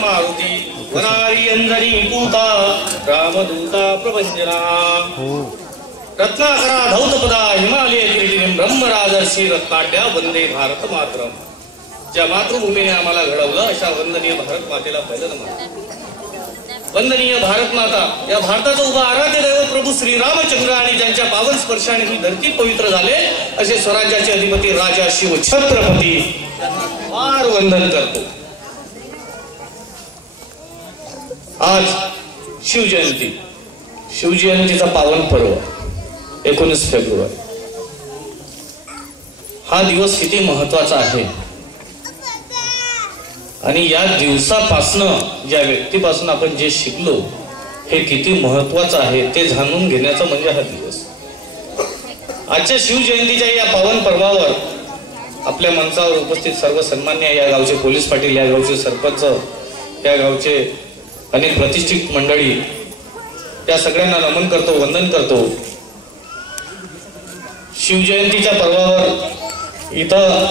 मारुती वनारी अंजनी पूता रामदूता प्रभंजना रत्नाकरा धौतपदा हिमालय किरीटिनीं ब्रह्मराजर्षी रत्नाट्या वंदे भारत मातरम। ज्या मातृभूमीने आम्हाला घडवलं अशा वंदनीय भारत मातेला पहिलं नमन। वंदनीय भारत माता या भारताचं उभं आराध्य दैव प्रभू श्रीरामचंद्र आणि ज्यांच्या पावन स्पर्शाने ही धरती पवित्र झाले असे स्वराज्याचे अधिपती राजा शिव छत्रपती फार वंदन करतो। आज शिवजयंती, शिवजयंतीचा पावन पर्व 19 फेब्रुवारी हा दिवस किती महत्वाचा आहे आणि या दिवसापासून ज्या व्यक्तीपासून आपण जे शिकलो हे किती महत्वाचं आहे ते जाणून घेण्याचा म्हणजे हा दिवस। आजच्या शिवजयंतीच्या या पावन पर्वावर आपल्या मंचावर उपस्थित सर्व सन्मान्य या गावचे पोलीस पाटील, या गावचे सरपंच, या गावचे अनेक प्रतिष्ठित मंडळी, त्या सगळ्यांना नमन करतो, वंदन करतो। शिवजयंतीच्या पर्वावर इथं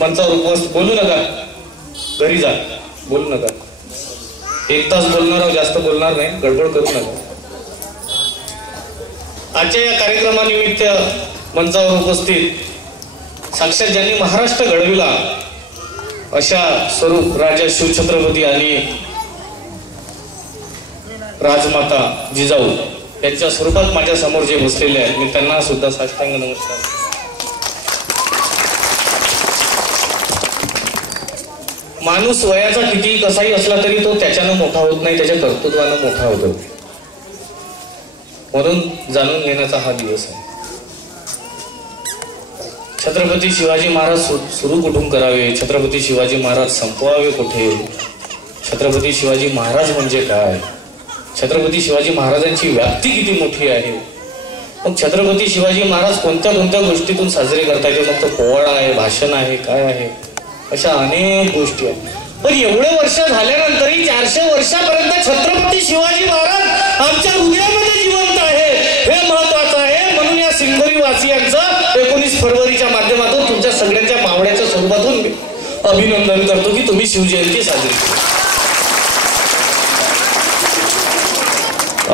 मंचावर उपस्थित बोलू नका, घरी जा, बोलू नका, 1 तास बोलणार, जास्त बोलणार नाही, गडबड करू नका। आजच्या या कार्यक्रमानिमित्त मंचावर उपस्थित साक्षात ज्यांनी महाराष्ट्र घडविला अशा स्वरूप राजा शिवछत्रपती आणि राजमाता जिजाऊ यांच्या स्वरूपात माझ्या समोर जे बसलेले आहेत मी त्यांना सुद्धा साष्टांग नमस्कार। माणूस वयाचा किती कसाही असला तरी तो त्याच्यानं मोठा होत नाही, त्याच्या कर्तृत्वानं मोठा होतो, म्हणून जाणून घेण्याचा हा दिवस आहे। छत्रपती शिवाजी महाराज सुरू कुठून करावे, छत्रपती शिवाजी महाराज संपवावे कुठे, छत्रपती शिवाजी महाराज म्हणजे काय, छत्रपती शिवाजी महाराजांची व्याप्ती किती मोठी आहे, मग छत्रपती शिवाजी महाराज कोणत्या कोणत्या गोष्टीतून साजरे करता येते, मग तो पोवाडा आहे, भाषण आहे, काय आहे, अशा अनेक गोष्टी आहेत। पण एवढे वर्ष झाल्यानंतरही 400 वर्षापर्यंत छत्रपती शिवाजी महाराज आमच्या हृदयामध्ये जिवंत आहे, हे महत्वाचं आहे। म्हणून या सिंधुरी वासियांचं 19 फरवरीच्या माध्यमातून तुमच्या सगळ्यांच्या मावळ्याच्या स्वरूपातून अभिनंदन करतो की तुम्ही शिवजयंती साजरी केली।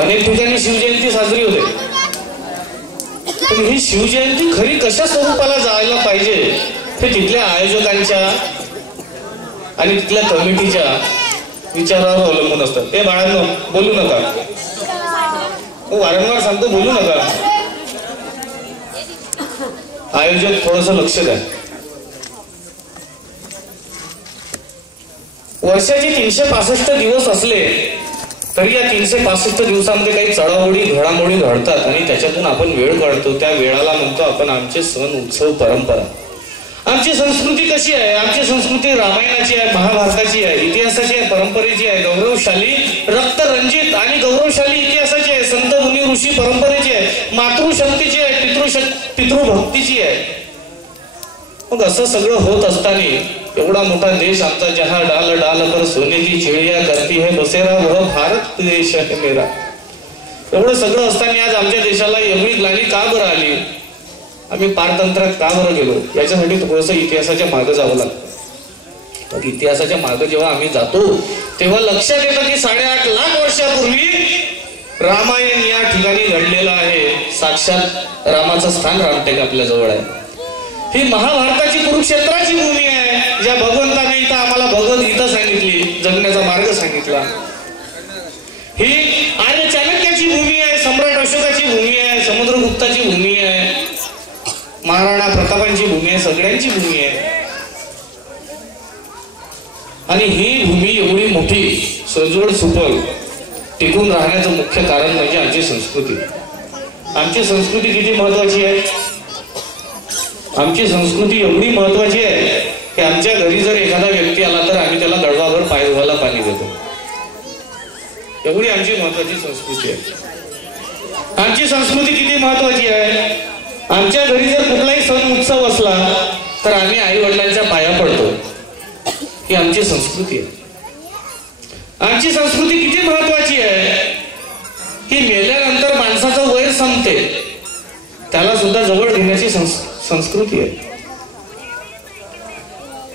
अनेक ठिकाणी शिवजयंती साजरी होते, पण ही शिवजयंती खरी कशा स्वरूपाला जायला पाहिजे हे तिथल्या आयोजकांच्या आणि तिथल्या कमिटीच्या विचारावर अवलंबून असतं। ते बाळांनो बोलू नका, वारंवार सांगतो बोलू नका, आयोजक थोडस लक्ष द्या। वर्षाचे 365 दिवस असले तरी या 365 दिवसांमध्ये काही चढाओढी घडामोडी घडतात आणि त्याच्यातून आपण वेळ काढतो, त्या वेळाला म्हणतो आपण आमचे सण, उत्सव, परंपरा। आमची संस्कृती कशी आहे, आमची संस्कृती रामायणाची आहे, महाभारताची आहे, इतिहासाची आहे, परंपरेची आहे, गौरवशाली रक्तरंजित आणि गौरवशाली इतिहासाची आहे, संत मुनी ऋषी परंपरेची आहे, मातृशक्तीची आहे, पितृभक्तीची आहे। मग असं सगळं होत असताना एवढा मोठा देश आमचा, जहां डाल डाल पर सोने की चिड़िया करती है बसेरा वह भारत देश है मेरा, एवढं सगळं असताना आज आमच्या देशाला एवढी ग्लानी का बरं आली, आम्ही पारतंत्र्यात का बरं गेलो, याच्यासाठी थोडंसं इतिहासाच्या मागे जावं लागतं। मग इतिहासाच्या मागे जेव्हा आम्ही जातो तेव्हा लक्षात येतं की 8.5 लाख वर्षापूर्वी रामायण या ठिकाणी घडलेलं आहे। साक्षात रामाचं स्थान रामटेक आपल्या जवळ आहे। ही महाभारताची कुरुक्षेत्राची भूमी आहे, ज्या भगवंताने इथं आम्हाला भगवद्गीता सांगितली, जगण्याचा मार्ग सांगितला। ही आर्य चाणक्याची भूमी आहे, सम्राट अशोकाची भूमी आहे, समुद्रगुप्ताची भूमी आहे, महाराणा प्रतापांची भूमी आहे, सगळ्यांची भूमी आहे. आणि ही भूमी एवढी मोठी सजवड सुपल टिकून राहण्याचं मुख्य कारण म्हणजे आमची संस्कृती. आमची संस्कृती किती महत्वाची आहे. आमची संस्कृती एवढी महत्वाची आहे की आमच्या घरी जर एखादा व्यक्ती आला तर आम्ही त्याला गडवाभर पाय धुवायला पाणी देतो. एवढी आमची महत्वाची संस्कृती आहे. आमची संस्कृती किती महत्वाची आहे. आमच्या घरी जर कुठलाही सण उत्सव असला तर आम्ही आई वडिलांच्या पाया पडतो. ही आमची संस्कृती आहे. आमची संस्कृती किती महत्वाची आहे की मेल्यानंतर माणसाचं वय संपते, त्याला सुद्धा जवळ घेण्याची संस्कृती आहे.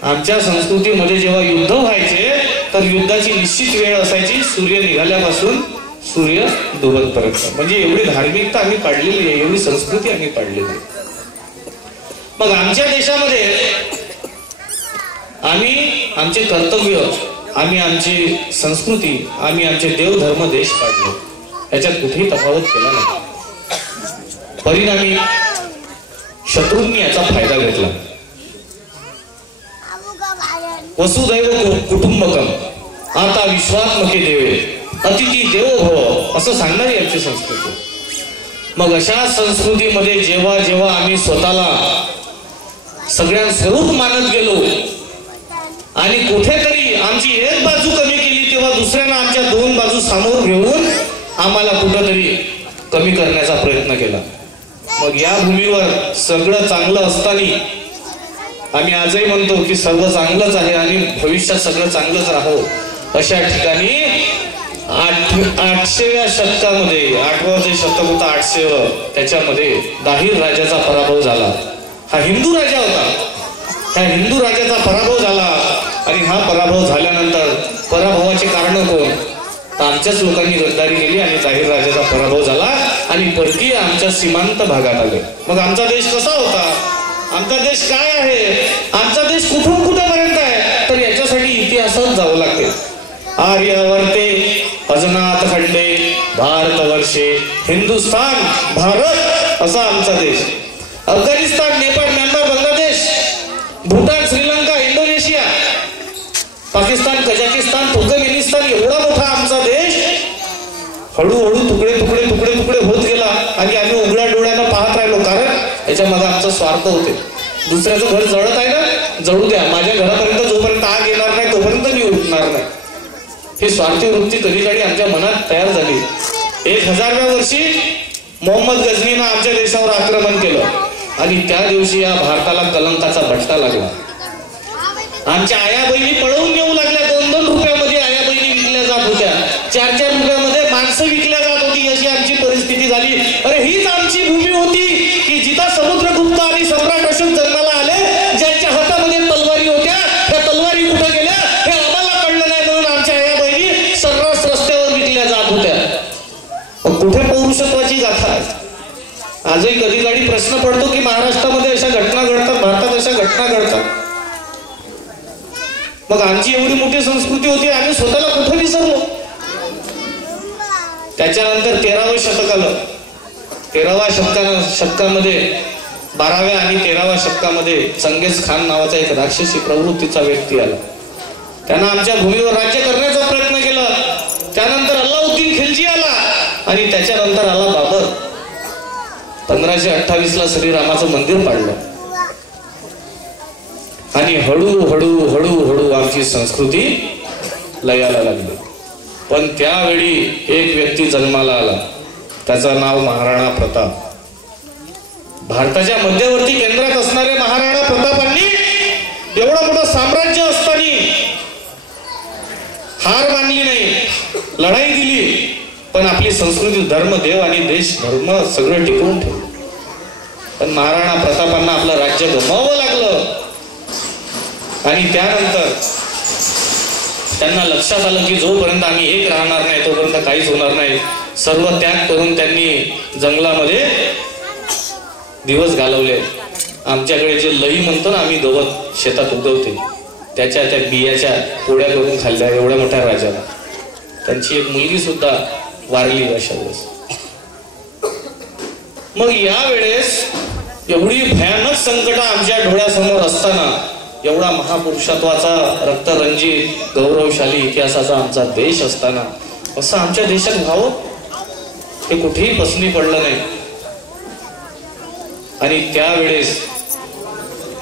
आमच्या संस्कृतीमध्ये जेव्हा युद्ध व्हायचे तर युद्धाची निश्चित वेळ असायची, सूर्य निघाल्यापासून सूर्य डुबतपर्यंत. म्हणजे एवढी धार्मिकता आम्ही पाडलेली आहे, एवढी संस्कृती आम्ही पाडलेली आहे. मग आमच्या देशामध्ये आम्ही आमचे कर्तव्य, आम्ही आमची संस्कृती, आम्ही आमचे देवधर्म देश पाडले, याच्यात कुठेही तफावत केला नाही. परिणामी शत्रूंनी याचा फायदा घेतला. वसुदैव कुटुंबकम आता विश्वात्मके देवे अतिथी देवो भव असं सांगणारी आमची संस्कृती. मग अशा संस्कृतीमध्ये जेव्हा जेव्हा आम्ही स्वतःला सगळ्या स्वरूप मानत गेलो आणि कुठेतरी आमची एक बाजू कमी केली तेव्हा दुसऱ्यानं आमच्या दोन बाजू समोर घेऊन आम्हाला कुठेतरी कमी करण्याचा प्रयत्न केला. मग या भूमीवर सगळं चांगलं असताना आम्ही आजही म्हणतो की सर्व चांगलंच आहे आणि भविष्यात सगळं चांगलंच राहो. अशा ठिकाणी 8व्या शतकामध्ये, 8वं जे शतक होता 800, त्याच्यामध्ये दाहिर राजाचा पराभव झाला. हा हिंदू राजा होता. त्या हिंदू राजाचा पराभव झाला आणि हा पराभव झाल्यानंतर पराभवाचे कारण कोण, तर आमच्याच लोकांनी गद्दारी केली आणि दाहिर राजाचा पराभव झाला आणि परकीय आमच्या सीमांत भागात आले. मग आमचा देश कसा होता, आमचा देश काय आहे, आमचा देश कुठून कुठेपर्यंत आहे, तर याच्यासाठी इतिहासात जावं लागते. आर्यवर्ते अजनाथ खंडे भारतवर्षे हिंदुस्थान भारत असा आमचा देश. Afghanistan, Nepal, Myanmar, Bangladesh, Bhutan, Sri Lanka, Indonesia, Pakistan, Kazakhstan, Turkmenistan एवढा मोठा आमचा देश हळूहळू तुकडे तुकडे तुकडे तुकडे होत गेला आणि आम्ही उघड्या डोळ्यानं पाहत राहिलो. कारण याच्या मागे आमचा स्वार्थ होते. दुसऱ्याचं घर जळत आहे ना, जळू द्या, माझ्या घरापर्यंत जोपर्यंत आग येणार नाही तोपर्यंत मी उठणार नाही. ही स्वार्थी वृत्ती कधी काळी आमच्या मनात तयार झाली. 1000व्या वर्षी मोहम्मद गझनीनं आमच्या देशावर आक्रमण केलं आणि त्या दिवशी या भारताला कलंकाचा भट्टा लागला. आमच्या आया बहिणी पळवून नेऊ लागल्या. 2-2 रुपयामध्ये आया बहिणी विकल्या जात होत्या. 4-4 रुपयामध्ये माणसं विकल्या जात होती. अशी आमची परिस्थिती झाली. अरे हीच आमची भूमी होती की जिथं समुद्रगुप्त आणि सम्राट अशोक जन्माला आले, ज्यांच्या हातामध्ये तलवारी होत्या. त्या तलवारी कुठे गेल्या हे आम्हाला कळलं नाही, म्हणून आमच्या आया बहिणी सर्रास रस्त्यावर विकल्या जात होत्या. कुठे पौरुषत्वाची गाथा आहे. आजही कधी काळी प्रश्न पडतो की महाराष्ट्रामध्ये अशा घटना घडतात, भारतात अशा घटना घडतात. मग आमची एवढी मोठी संस्कृती होती, आम्ही स्वतःला कुठे विसरलो. त्याच्यानंतर 13वं शतक आलं. 13व्या शतकामध्ये 12व्या आणि 13व्या शतकामध्ये चंगेज खान नावाचा एक राक्षसी प्रवृत्तीचा व्यक्ती आला. त्यानं आमच्या भूमीवर राज्य करण्याचा प्रयत्न केला. त्यानंतर अल्लाउद्दीन खिलजी आला आणि त्याच्यानंतर आला बाबर. 1528ला श्रीरामाचं मंदिर पाडलं आणि हळूहळू हळूहळू आमची संस्कृती लयाला लागली. पण त्यावेळी एक व्यक्ती जन्माला आला, त्याचं नाव महाराणा प्रताप. भारताच्या मध्यवर्ती केंद्रात असणारे महाराणा प्रतापांनी एवढं मोठं साम्राज्य असताना हार मानली नाही, लढाई दिली, पण आपली संस्कृती, धर्म, देव आणि देश धर्म सगळं टिकवून ठेवलं. पण महाराणा प्रतापांना आपलं राज्य गमावं लागलं आणि त्यानंतर त्यांना लक्षात आलं की जोपर्यंत आम्ही एक राहणार नाही तोपर्यंत काहीच होणार नाही. सर्व त्याग करून त्यांनी जंगलामध्ये दिवस घालवले. आमच्याकडे जे लई म्हणतो ना आम्ही गवत शेतात उगवते, त्याच्या त्या बियाच्या पोळ्या करून खाल्ल्या एवढ्या मोठ्या राजाला. त्यांची एक मुलगी सुद्धा वारली अशा वेळेस. मग या वेळेस एवढी भयानक संकट आमच्या डोळ्यासमोर असताना, एवढा महापुरुषत्वाचा रक्तरंजित गौरवशाली इतिहासाचा आमचा देश असताना असं आमच्या देशात व्हावं हे कुठेही पसंती पडलं नाही. आणि त्यावेळेस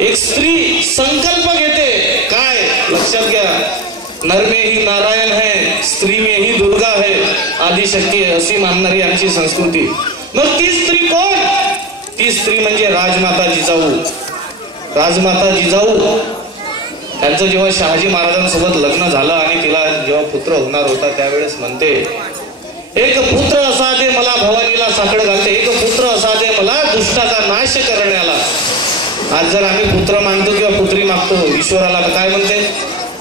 एक स्त्री संकल्प घेते. काय लक्षात घ्या, नर में ही नारायण है, स्त्री में ही दुर्गा है, आदिशक्ती अशी मानणारी आमची संस्कृती. मग ती स्त्री कोण? ती स्त्री म्हणजे राजमाता जिजाऊ. राजमाता जिजाऊ त्यांचं जेव्हा शहाजी महाराजांसोबत लग्न झालं आणि तिला जेव्हा पुत्र होणार होता त्यावेळेस म्हणते, एक पुत्र असा दे मला भवानीला साकड घालते, एक पुत्र असा दे मला दुष्टाचा नाश करण्याला. आज जर आम्ही पुत्र मागतो किंवा पुत्री मागतो ईश्वराला, काय म्हणते?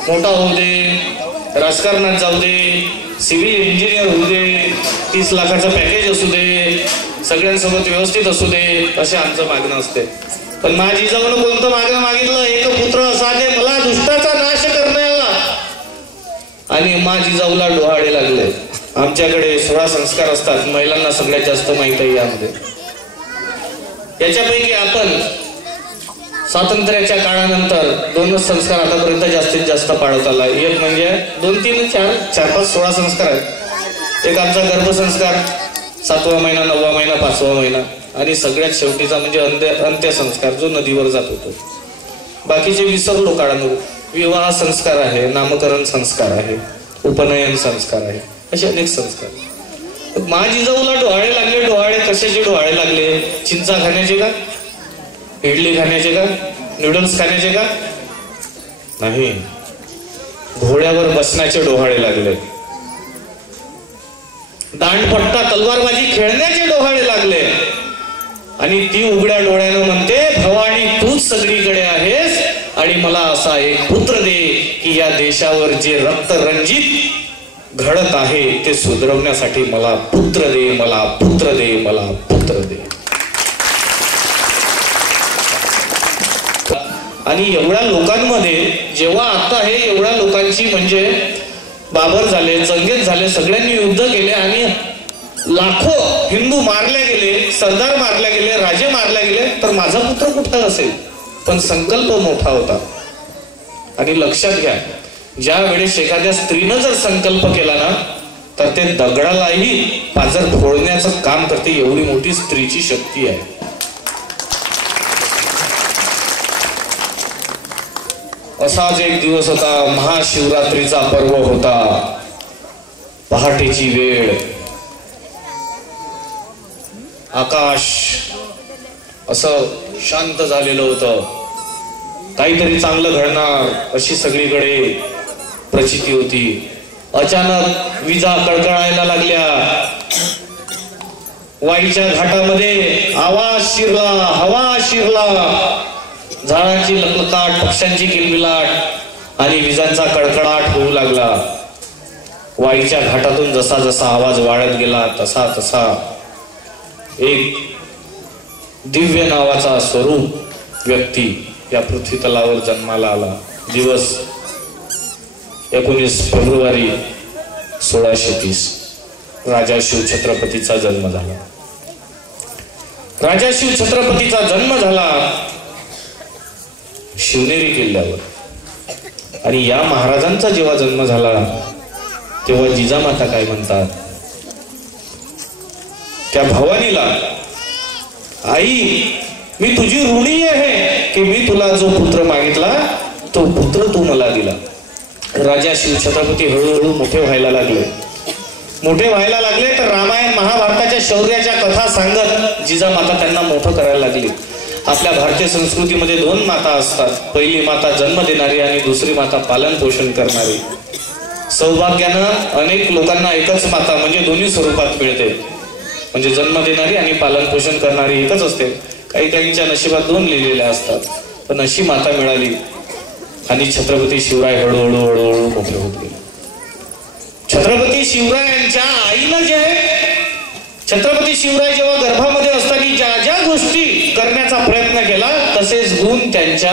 मोठा होऊ दे, राजकारणात जाऊ दे, सिव्हिल इंजिनियर होऊ दे, 30 लाखाचं पॅकेज असू दे, सगळ्यांसोबत व्यवस्थित असू दे, असे आमचं मागणं असते. पण माझी जिजाऊनं कोणतं मागणं मागितलं? एक पुत्र असा दे मला दुष्टाचा नाश करण्याला. आणि माझी जिजाऊला डोहाळे लागले. आमच्याकडे 16 संस्कार असतात, महिलांना सगळ्यात जास्त माहित आहे यामध्ये. याच्यापैकी आपण स्वातंत्र्याच्या काळानंतर 2च संस्कार आतापर्यंत जास्तीत जास्त पाळत आला. एक म्हणजे 2, 3, 4, 5, 16 संस्कार आहेत. एक आमचा गर्भसंस्कार, 7वा महिना, 9वा महिना, 5वा महिना, आणि सगळ्यात शेवटीचा म्हणजे अंत्यसंस्कार जो नदीवर जात होतो. बाकीचे विसरलो काळानुरूप. विवाह संस्कार आहे, नामकरण संस्कार आहे, उपनयन संस्कार आहे, असे अनेक संस्कार. माझी जिजाऊला डोहाळे लागले. डोहाळे कशाचे डोहाळे लागले? चिंचा खाण्याचे का? इडली खाण्याचे का? नूडल्स खाण्याचे का? नाही, घोड्यावर बसण्याचे डोहाळे लागले. दांडपट्टा तलवारबाजी खेळण्याचे डोहाळे लागले. आणि ती उघड्या डोळ्यानं म्हणते, भवानी तूच सगळीकडे आहेस आणि मला असा एक पुत्र दे की या देशावर जे रक्तरंजित घडत आहे ते सुधरवण्यासाठी मला पुत्र दे, मला पुत्र दे, मला पुत्र दे. आणि एवढ्या लोकांमध्ये जेव्हा आता हे एवढ्या लोकांची म्हणजे बाबर झाले, चंगेज झाले, सगळ्यांनी युद्ध केले आणि लाखो हिंदू मारले गेले, सरदार मारले गेले, राजे मारले गेले, तर माझा पुत्र कुठं असेल? पण संकल्प मोठा होता. आणि लक्षात घ्या, ज्या वेळेस एखाद्या स्त्रीनं जर संकल्प केला ना तर ते दगडालाही पाजर फोडण्याचं काम करते. एवढी मोठी स्त्रीची शक्ती आहे. असाच एक दिवस होता, महाशिवरात्रीचा पर्व होता. पहाटेची वेळ, आकाश असं शांत झालेलं होतं. काहीतरी चांगलं घडणार अशी सगळीकडे प्रचिती होती. अचानक विजा कडकडायला लागल्या. वाईच्या घाटामध्ये आवाज शिरला, हवा शिरला, झाडांची लखलखाट, पक्ष्यांची किलबिलाट आणि विजांचा कडकडाट होऊ लागला. वाईच्या घाटातून जसा जसा आवाज वाढत गेला तसा तसा एक दिव्य नावाचा स्वरूप व्यक्ती या पृथ्वी तलावर जन्माला आला. दिवस 19 फेब्रुवारी 1630 राजा शिवछत्रपतीचा जन्म झाला. राजा शिवछत्रपतीचा जन्म झाला शिवनेरी किल्ल्यावर. आणि या महाराजांचा जेव्हा जन्म झाला तेव्हा जिजामाता काय म्हणतात? त्या भवानीला, आई मी तुझी ऋणी आहे की मी तुला जो पुत्र मागितला तो पुत्र तू मला दिला. राजा शिवछत्रपती हळूहळू मोठे व्हायला लागले. तर रामायण महाभारताच्या शौर्याच्या कथा सांगत जिजामाता त्यांना मोठं करायला लागली. आपल्या भारतीय संस्कृतीमध्ये 2 माता असतात. पहिली माता जन्म देणारी आणि दुसरी माता पालन पोषण करणारी. सौभाग्यानं अनेक लोकांना एकच माता म्हणजे दोन्ही स्वरूपात मिळते. म्हणजे जन्म देणारी आणि पालन पोषण करणारी एकच असते. काही काहींच्या नशिबात 2 लिहिलेल्या असतात. पण अशी माता मिळाली आणि छत्रपती शिवराय हळूहळू हळूहळू मोठे होत गेले. छत्रपती शिवरायांच्या आईनं जे छत्रपती शिवराय जेव्हा गर्भामध्ये असताना ज्या ज्या गोष्टी करण्याचा प्रयत्न केला तसेच गुण त्यांच्या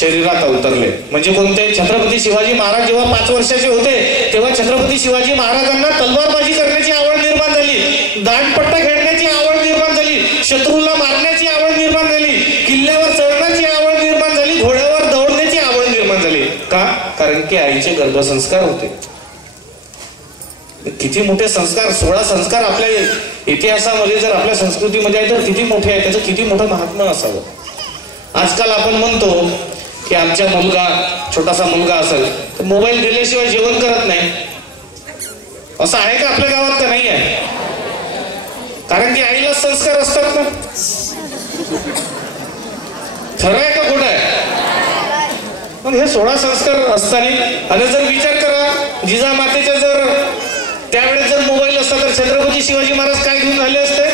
शरीरात अवतरले. म्हणजे कोणते? छत्रपती शिवाजी महाराज जेव्हा 5 वर्षाचे होते तेव्हा छत्रपती शिवाजी महाराजांना तलवारबाजी करण्याची आवड निर्माण झाली, दांडपट्टा खेळण्याची आवड निर्माण झाली, शत्रूला मारण्याची आवड निर्माण झाली, किल्ल्यावर चढण्याची आवड निर्माण झाली, घोड्यावर दौडण्याची आवड निर्माण झाली. का? कारण की आईचे गर्भसंस्कार होते. किती मोठे संस्कार, 16 संस्कार आपल्या इतिहासामध्ये जर आपल्या संस्कृतीमध्ये आहे तर किती मोठे आहे, त्याचं किती मोठं महात्म्य असावं. आजकाल आपण म्हणतो की आमचा मुलगा, छोटासा मुलगा असेल तर मोबाईल दिल्याशिवाय जेवण करत नाही. असं आहे का आपल्या गावात? का नाही आहे? कारण की आईला संस्कार असतात ना. खरं आहे का खोटं आहे? मग हे 16 संस्कार असताना आणि जर विचार करा जिजामातेच्या जर त्यावेळेस जर मोबाईल असता तर छत्रपती शिवाजी महाराज काय घेऊन झाले असते?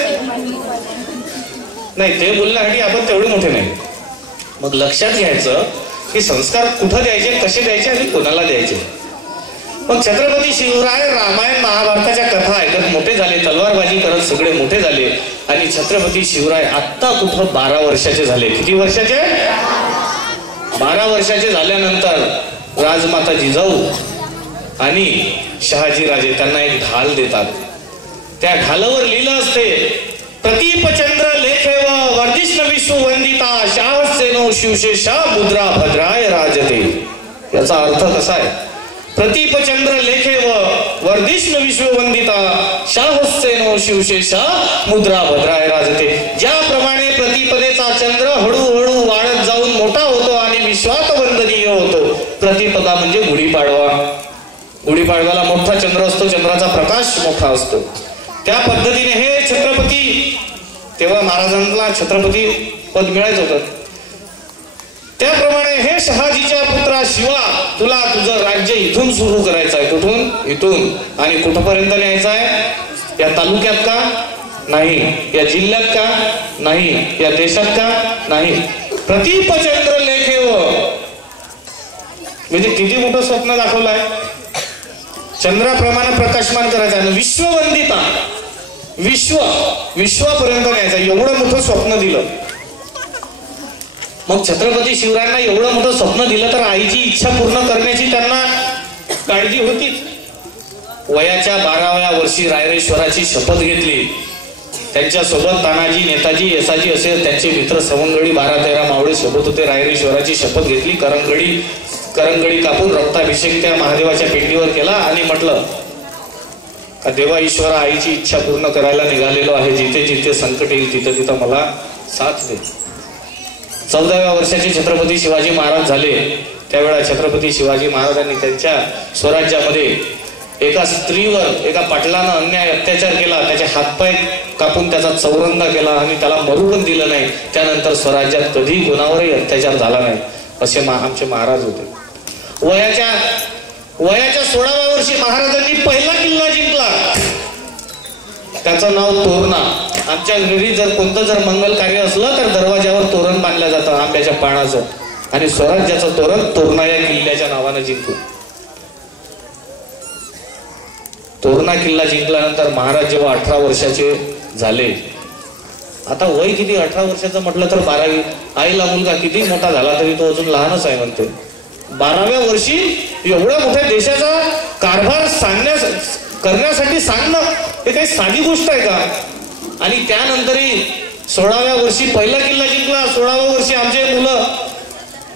नाही, ते बोलण्यासाठी आपण तेवढे मोठे नाही. मग लक्षात घ्यायचं की संस्कार कुठं द्यायचे, कसे द्यायचे आणि कोणाला द्यायचे. मग छत्रपती शिवराय रामायण महाभारताच्या कथा ऐकत मोठे झाले, तलवारबाजी करत सगळे मोठे झाले. आणि छत्रपती शिवराय आत्ता कुठं 12 वर्षाचे झाले. किती वर्षाचे? 12 वर्षाचे झाल्यानंतर राजमाता जिजाऊ आणि शहाजीराजे त्यांना एक ढाल देतात. त्या ढालावर लिहिलं असते, प्रतीपचंद्र लेखेव वर्धिष्ण विश्ववंदिता शाहसेनो शिवशेषा मुद्रा भद्राय राजते. याचा अर्थ कसा आहे? प्रतीपचंद्र लेखेव वर्धिष्ण विश्ववंदिता शाहसेनो शिवशेषा मुद्रा भद्राय राजते. ज्याप्रमाणे प्रतिपदेचा चंद्र हळूहळू वाढत जाऊन मोठा होतो आणि विश्वात वंदनीय होतो. प्रतिपदा म्हणजे गुढीपाडवा. गुढीपाडव्याला मोठा चंद्र असतो, चंद्राचा प्रकाश मोठा असतो. त्या पद्धतीने हे छत्रपती, तेव्हा महाराजांना छत्रपती पद मिळायचं होतं, त्याप्रमाणे हे शहाजीच्या पुत्रा शिवा, तुला तुझं राज्य इथून सुरू करायचं आहे. कुठून? इथून. आणि कुठपर्यंत न्यायचं आहे? या तालुक्यात का नाही, या जिल्ह्यात का नाही, या देशात का नाही. प्रतीपचंद्र लेखेव म्हणजे किती मोठं स्वप्न दाखवलं आहे. चंद्राप्रमाणे प्रकाशमान करायचं आणि विश्ववंदिता, विश्वापर्यंत न्यायचं, एवढं मोठं स्वप्न दिलं. मग छत्रपती शिवरायांना एवढं मोठं स्वप्न दिलं तर आईची इच्छा पूर्ण करण्याची त्यांना काळजी होती. वयाच्या 12व्या वर्षी रायरेश्वराची शपथ घेतली. त्यांच्यासोबत तानाजी, नेताजी, येसाजी असे त्यांचे मित्र सवंगडी 12-13 मावळे सोबत होते. रायरेश्वराची शपथ घेतली. करंगडी कापून रक्ताभिषेक त्या महादेवाच्या पिंडीवर केला आणि म्हटलं का देवा ईश्वरा, आईची इच्छा पूर्ण करायला निघालेलो आहे. जिथे जिथे संकट येईल तिथं तिथं मला साथ दे. 14व्या वर्षाचे छत्रपती शिवाजी महाराज झाले. त्यावेळा छत्रपती शिवाजी महाराजांनी त्यांच्या स्वराज्यामध्ये एका स्त्रीवर एका पाटलानं अन्याय अत्याचार केला. त्याचे हातपाय कापून त्याचा चौरंगा केला आणि त्याला मरू पण दिलं नाही. त्यानंतर स्वराज्यात कधी कोणावरही अत्याचार झाला नाही. असे आमचे महाराज होते. वयाच्या 16व्या वर्षी महाराजांनी पहिला किल्ला जिंकला. त्याचं नाव तोरणा. आमच्या घरी जर कोणतं जर मंगल कार्य असलं तर दरवाजावर तोरण बांधलं जातं आंब्याच्या पानाचं, आणि स्वराज्याचं तोरण तोरणा या किल्ल्याच्या नावानं जिंकू. तोरणा किल्ला जिंकल्यानंतर महाराज जेव्हा 18 वर्षाचे झाले, आता वय किती 18 वर्षाचं म्हटलं तर 12वी. आईला मुलगा किती मोठा झाला तरी तो अजून लहानच आहे म्हणते. 12व्या वर्षी एवढ्या मोठ्या देशाचा कारभार करण्यासाठी सांगणं हे काही साधी गोष्ट आहे का? आणि त्यानंतरही 16व्या वर्षी पहिला किल्ला जिंकला. 16व्या वर्षी आमचे मुलं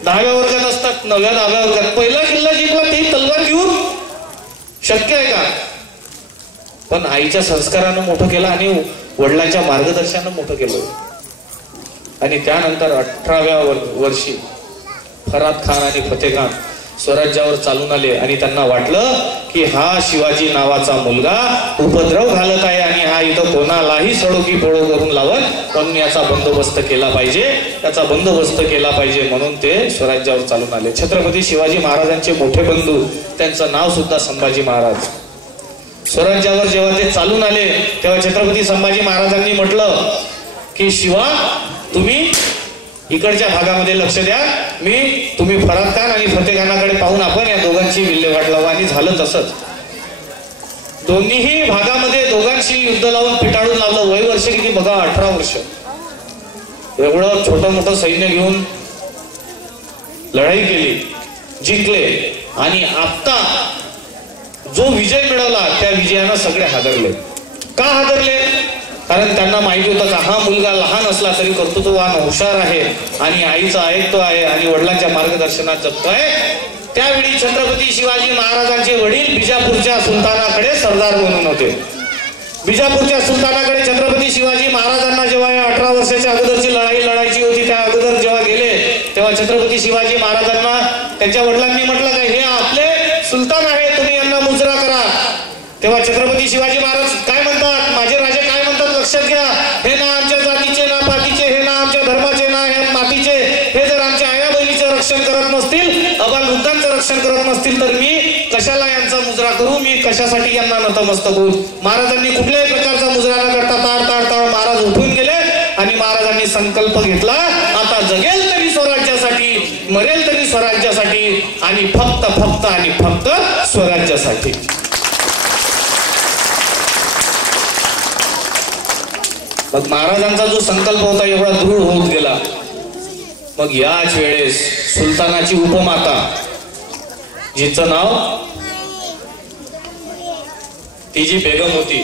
10व्या वर्गात असतात, 9व्या 10व्या वर्गात पहिला किल्ला जिंकला, तेही तलवार घेऊन. शक्य आहे का? पण आईच्या संस्कारानं मोठं केलं आणि वडिलांच्या मार्गदर्शनानं मोठं केलं. आणि त्यानंतर 18व्या वर्षी फराद खान आणि फतेह खान स्वराज्यावर चालून आले आणि त्यांना वाटलं की हा शिवाजी नावाचा मुलगा उपद्रव घालत आहे आणि हा इथं कोणालाही सडोकी पोळो करून लावत, म्हणून याचा बंदोबस्त केला पाहिजे, त्याचा बंदोबस्त केला पाहिजे, म्हणून ते स्वराज्यावर चालून आले. छत्रपती शिवाजी महाराजांचे मोठे बंधू, त्यांचं नाव सुद्धा संभाजी महाराज. स्वराज्यावर जेव्हा ते चालून आले तेव्हा छत्रपती संभाजी महाराजांनी म्हटलं की शिवा, तुम्ही इकडच्या भागामध्ये लक्ष द्या, तुम्ही फराद खान आणि फतेह खानाकडे पाहून आपण या दोघांची विल्हेवाट लावू. आणि झालं तसंच. दोन्हीही भागामध्ये दोघांशी युद्ध लावून पिटाळून लावलं. वय वर्ष किती बघा, 18 वर्ष. एवढं छोटं मोठं सैन्य घेऊन लढाई केली, जिंकले आणि आता जो विजय मिळवला त्या विजयानं सगळे हादरले. का हादरले? कारण त्यांना माहिती होतं का हा मुलगा लहान असला तरी कर्तृत्ववान हुशार आहे आणि आईचा ऐकतो आहे आणि वडिलांच्या मार्गदर्शनात जगतोय. त्यावेळी छत्रपती शिवाजी महाराजांचे वडील बिजापूरच्या सुलतानाकडे सरदार म्हणून होते. बिजापूरच्या सुलतानाकडे छत्रपती शिवाजी महाराजांना जेव्हा 18 वर्षाच्या अगोदरची लढाई लढायची होती त्या अगोदर जेव्हा गेले तेव्हा छत्रपती शिवाजी महाराजांना त्यांच्या वडिलांनी म्हटलं का हे आपले सुलतान आहे, तुम्ही यांना मुजरा करा. तेव्हा छत्रपती शिवाजी महाराज काय म्हणतात, माझे राजे काय म्हणतात लक्षात घ्या, हे ना आमच्या जातीचे ना पातीचे, हे ना आमच्या धर्माचे ना हे मातीचे, हे जर आमच्या आया बहिणीचं रक्षण करत नसतील, अबालवृद्धांचं रक्षण करत नसतील तर मी कशाला यांचा मुजरा करू, मी कशासाठी यांना नतमस्तक होऊ. महाराजांनी कुठल्याही प्रकारचा मुजरा न करता ताड ताड ताड महाराज उठून गेले आणि महाराजांनी संकल्प घेतला, आता जगेल तरी स्वराज्यासाठी, मरेल तरी स्वराज्यासाठी आणि फक्त फक्त आणि फक्त स्वराज्यासाठी. मग महाराजांचा जो संकल्प होता एवढा दृढ होत गेला. मग याच वेळेस सुलतानाची उपमाता जिचं नाव ती जी बेगम होती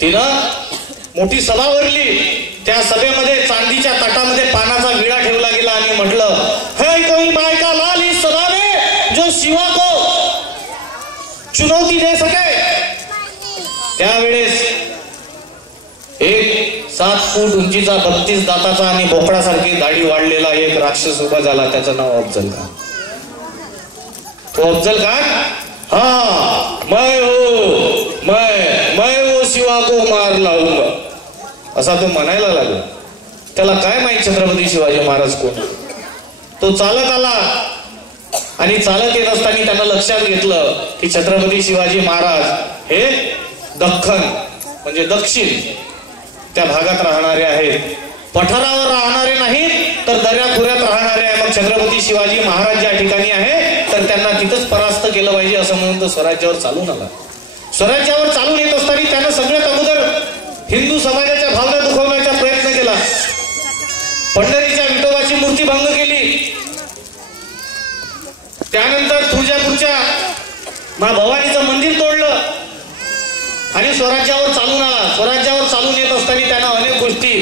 तिनं मोठी सभा भरली. त्या सभेमध्ये चांदीच्या ताटामध्ये पानाचा विडा ठेवला गेला आणि म्हटलं, है कोई माय का लाल इस सभा में जो शिवा को चुनौती दे सके. त्यावेळेस एक 7 फूट उंचीचा 32 दाताचा आणि बोकडासारखी दाढी वाढलेला एक राक्षस उभा झाला. त्याचं नाव अफजल खान. तो अफजल खान, हा मैं वो शिवा को मार लाऊंगा असा तो म्हणायला लागला. त्याला काय माहित छत्रपती शिवाजी महाराज कोण. तो चालत आला आणि चालत येत असताना त्यांना लक्षात घेतलं की छत्रपती शिवाजी महाराज हे दख्खन म्हणजे दक्षिण त्या भागात राहणारे आहेत, पठारावर राहणारे नाहीत तर दऱ्याखोऱ्यात राहणारे आहे. मग छत्रपती शिवाजी महाराज ज्या ठिकाणी आहे तर त्यांना तिथंच परास्त केलं पाहिजे असं म्हणून तो स्वराज्यावर चालून आला. स्वराज्यावर चालून येत असताना त्यानं सगळ्यात अगोदर हिंदू समाजाच्या भावना दुखवण्याचा प्रयत्न केला. पंढरीच्या विठोबाची मूर्ती भंग केली. त्यानंतर तुळजापूरच्या मा भवानीचं मंदिर तोडलं आणि स्वराज्यावर चालून आला. स्वराज्यावर चालून येत असताना त्यानं अनेक गोष्टी,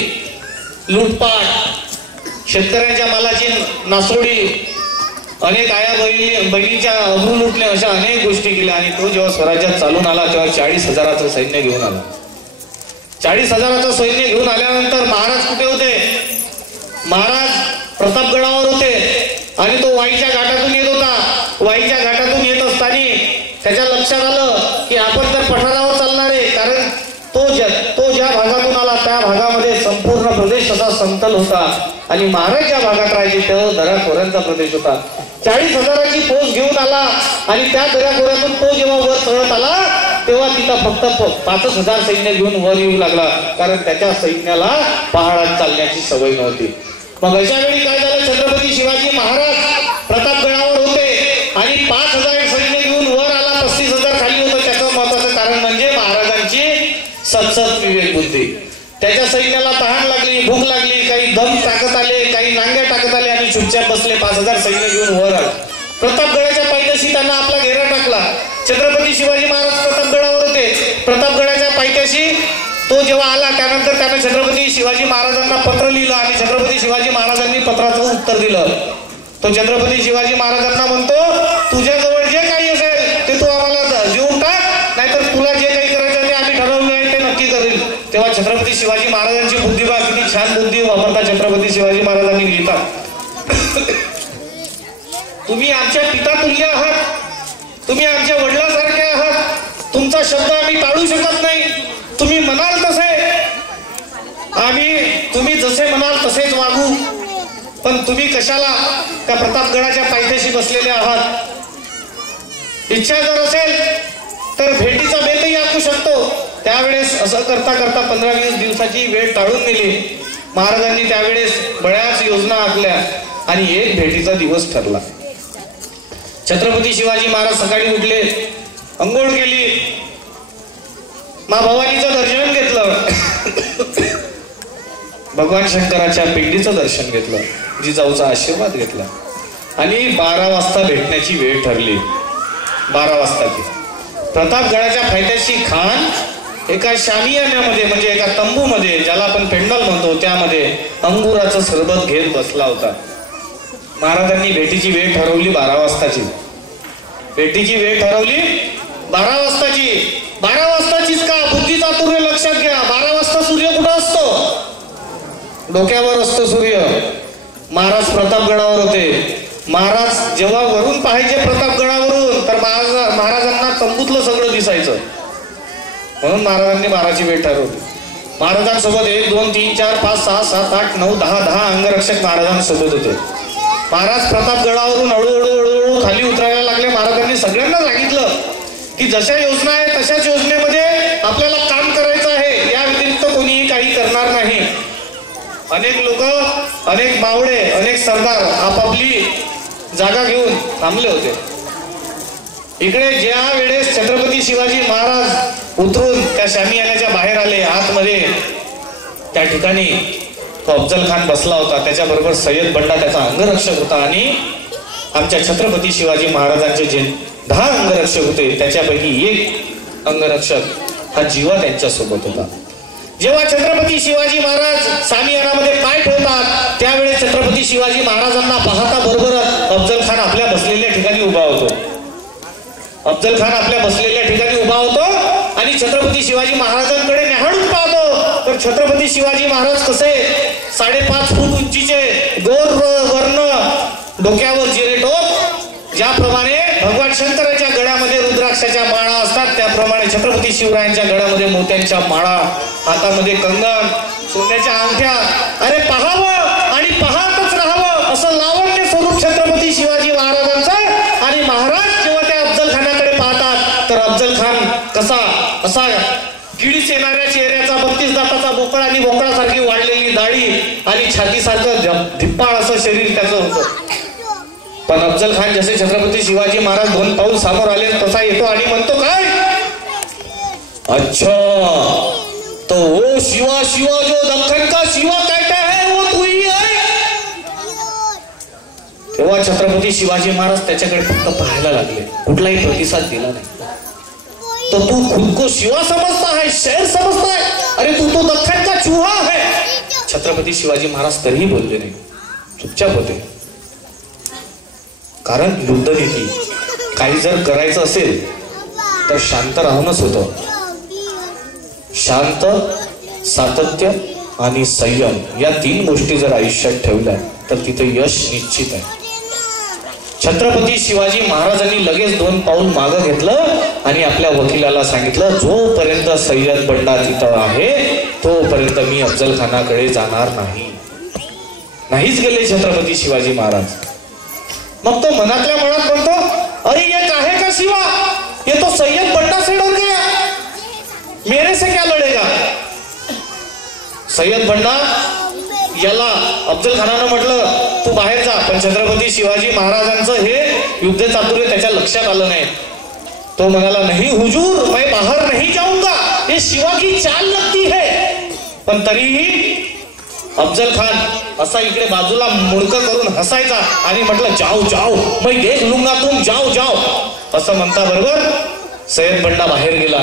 लूटपाट, शेतकऱ्यांच्या मालाची नासोडी, अनेक आया बहिणीच्या अब्रू लुटणे, अशा अनेक गोष्टी केल्या. आणि तो जेव्हा स्वराज्यात चालून आला तेव्हा 40,000चं सैन्य घेऊन आला. 40,000चं सैन्य घेऊन आल्यानंतर महाराज कुठे होते? महाराज प्रतापगडावर होते आणि तो वाईच्या घाटातून येत होता. वाईच्या घाटातून येत असताना त्याच्या लक्षात आलं की आपण तर पठारावर चालणार आहे, कारण तो ज्या भागातून आला त्या भागामध्ये संपूर्ण प्रदेश असा समतल होता आणि महाराज ज्या भागात राहायचे तेव्हा दऱ्याखोऱ्यांचा प्रदेश होता. 40,000ची फौज घेऊन आला आणि त्या दऱ्याखोऱ्यातून तो जेव्हा वर चढत आला तेव्हा तिथं फक्त 5,000 सैन्य घेऊन वर येऊ लागला, कारण त्याच्या सैन्याला पहाडात चालण्याची सवय नव्हती. मग अशा वेळी काय झालं, छत्रपती शिवाजी महाराज प्रतापगडावर होते आणि 5,000 सैन्य घेऊन वर आला, 35,000 खाली होतं. त्याचं महत्वाचं कारण म्हणजे महाराजांची सतसत विवेक बुद्धी. त्याच्या सैन्याला तहान लागली, भूक लागली, काही दम टाकत आले, काही नांग्या टाकत आले आणि चुपचाप बसले. 5,000 सैन्य घेऊन वर आला. प्रतापगडाच्या पायथ्याशी त्यांना आपला घेरा टाकला. छत्रपती शिवाजी महाराज प्रतापगडावर होते. प्रतापगडाच्या पायथ्याशी तो जेव्हा आला त्यानंतर त्याने छत्रपती शिवाजी महाराजांना पत्र लिहिलं आणि छत्रपती शिवाजी महाराजांनी पत्राचं उत्तर दिलं. तो छत्रपती शिवाजी महाराजांना म्हणतो, तुझ्याजवळ जे काही असेल ते तू आम्हाला देऊन टाक, नाहीतर तुला जे काही करायचं ते आम्ही ठरवलं आहे ते नक्की करेल. तेव्हा छत्रपती शिवाजी महाराजांची बुद्धी बा, किती छान बुद्धी वापरता छत्रपती शिवाजी महाराजांनी लिहितात. तुम्ही आमच्या पिता तुल्य आहात, तुम्ही आमच्या वडिलांसारखे आहात, तुमचा शब्द आम्ही टाळू शकत नाही. तुम्ही म्हणाल तसे आम्ही, तुम्ही जसे म्हणाल तसेच वागू. पण तुम्ही कशाला त्या प्रतापगडाच्या पायथ्याशी बसलेले आहात? इच्छा जर असेल तर भेटीचा बेतही आखू शकतो. त्यावेळेस असं करता करता 15-20 दिवसाची वेळ टाळून गेली. महाराजांनी त्यावेळेस बऱ्याच योजना आखल्या आणि एक भेटीचा दिवस ठरला. छत्रपती शिवाजी महाराज सकाळी उठले, अंघोळ केली, मा भवानीचं दर्शन घेतलं, भगवान शंकराच्या पिंडीचं दर्शन घेतलं, जिजाऊचा आशीर्वाद घेतला आणि 12 वाजता भेटण्याची वेळ ठरली. 12 वाजताची. प्रतापगडाच्या पायथ्याशी खान एका शामियान्यामध्ये म्हणजे एका तंबूमध्ये, ज्याला आपण पेंडॉल म्हणतो, त्यामध्ये अंगुराचं सरबत घेत बसला होता. महाराजांनी भेटीची वेळ ठरवली 12 वाजताची. भेटीची वेळ ठरवली 12 वाजताची. 12 वाजताचीच का? बुद्धीचा चातुर्य लक्षात घ्या. 12 वाजता सूर्य कुठं असतो? डोक्यावर असतो सूर्य. महाराज प्रतापगडावर होते. महाराज जेव्हा वरून पाहायचे प्रतापगडावरून, तर महाराजांना तंबूतलं सगळं दिसायचं. म्हणून महाराजांनी 12ची वेळ ठरवली. महाराजांसोबत 1 2 3 4 5 6 7 8 9 10 अंगरक्षक महाराजांसोबत होते. महाराज प्रतापगडावरून हळूहळू खाली उतरायला लागले. महाराजांनी सगळ्यांना सांगितलं की जशा योजना आहे तशाच योजनेमध्ये आपल्याला काम करायचं आहे. या व्यतिरिक्त कोणीही काही करणार नाही. अनेक लोक, अनेक मावळे, अनेक सरदार आपापली जागा घेऊन थांबले होते. इकडे ज्या वेळेस छत्रपती शिवाजी महाराज उतरून त्या शामियान्याच्या बाहेर आले आतमध्ये, त्या ठिकाणी तो अफजल खान बसला होता. त्याच्याबरोबर सय्यद बंडा त्याचा अंगरक्षक होता आणि आमच्या छत्रपती शिवाजी महाराजांचे जे 10 अंगरक्षक होते त्याच्यापैकी एक अंगरक्षक हा जीवा त्यांच्यासोबत होता. जेव्हा छत्रपती शिवाजी महाराज शामियानामध्ये पाय ठेवतात त्यावेळेस छत्रपती शिवाजी महाराजांना पाहता बरोबर अफजल खान आपल्या बसलेल्या ठिकाणी उभा होतो. अफजल खान आपल्या बसलेल्या ठिकाणी उभा होतो आणि छत्रपती शिवाजी महाराजांकडे न्याहाळून पाहतो. तर छत्रपती शिवाजी महाराज कसे 5.5 फूट उंचीचे, गोर वर्ण, डोक्यावर जिरेटोप, ज्याप्रमाणे भगवान शंकराच्या गळ्यामध्ये रुद्राक्षाच्या माळा असतात त्याप्रमाणे छत्रपती शिवरायांच्या गळ्यामध्ये मोत्यांच्या माळा, हातामध्ये कंगन, सोन्याच्या अंगठ्या. अरे पाहावं आणि पाहतच राहावं असं लावण्य स्वरूप छत्रपती शिवाजी महाराजांचं. आणि महाराज जेव्हा त्या अफजल खानाकडे पाहतात तर अफजल खान कसा असा किडीस येणाऱ्या चेहऱ्याचा, 32 दाताचा बोकळा आणि बोकळासारखी वाढलेली दाढी आणि छातीसारखं धिप्पाळ असं शरीर त्याचं होतं. पण अफजल खान जसे छत्रपती शिवाजी महाराज 2 पाऊल समोर आले तसा येतो आणि म्हणतो काय, अच्छा तो वो शिवा शिवा जो दख्खन का शिवा कहता है वो तू ही है. तेव्हा छत्रपती शिवाजी महाराज त्याच्याकडे फक्त पाहायला लागले, कुठलाही प्रतिसाद दिला नाही. तो तू खुद को शिवा समजता है, शेर समजता है, अरे तू तो दख्खन का चूहा है. छत्रपती शिवाजी महाराज तरीही बोलले नाही, चुपचाप होते. कारण युद्धनीती काही जर करायचं असेल तर शांत राहूनच होतं. शांत, सातत्य आणि संयम या 3 गोष्टी जर आयुष्यात ठेवल्या तर तिथे यश निश्चित आहे. छत्रपती शिवाजी महाराजांनी लगेच 2 पाऊल मागं घेतलं आणि आपल्या वकिलाला सांगितलं जोपर्यंत सय्यद बंडा तिथं आहे तोपर्यंत मी अफजल खानाकडे जाणार नाही. नाहीच गेले छत्रपती शिवाजी महाराज. मग तो मनातल्या मनात म्हणतो अरे ये काहे का शिवा, ये तो सय्यद बंडा से डर गया, मेरे से क्या लढेगा. सय्यद बंडा याला अफजल खानानं म्हटलं तू बाहेर जा. पण छत्रपती शिवाजी महाराजांचं हे युद्ध चातुर्य त्याच्या लक्षात आलं नाही. तो म्हणाला नहीं हुजूर मैं बाहर नहीं जाऊंगा, ये शिवा की चाल लगती है. पण तरीही अफजल खान असा इकडे बाजूला मुडकं करून हसायचा आणि म्हटलं जाओ जाओ मैं देख लूंगा तुम जाओ जाओ असं म्हणता बरोबर सय्यद बंडा बाहेर गेला.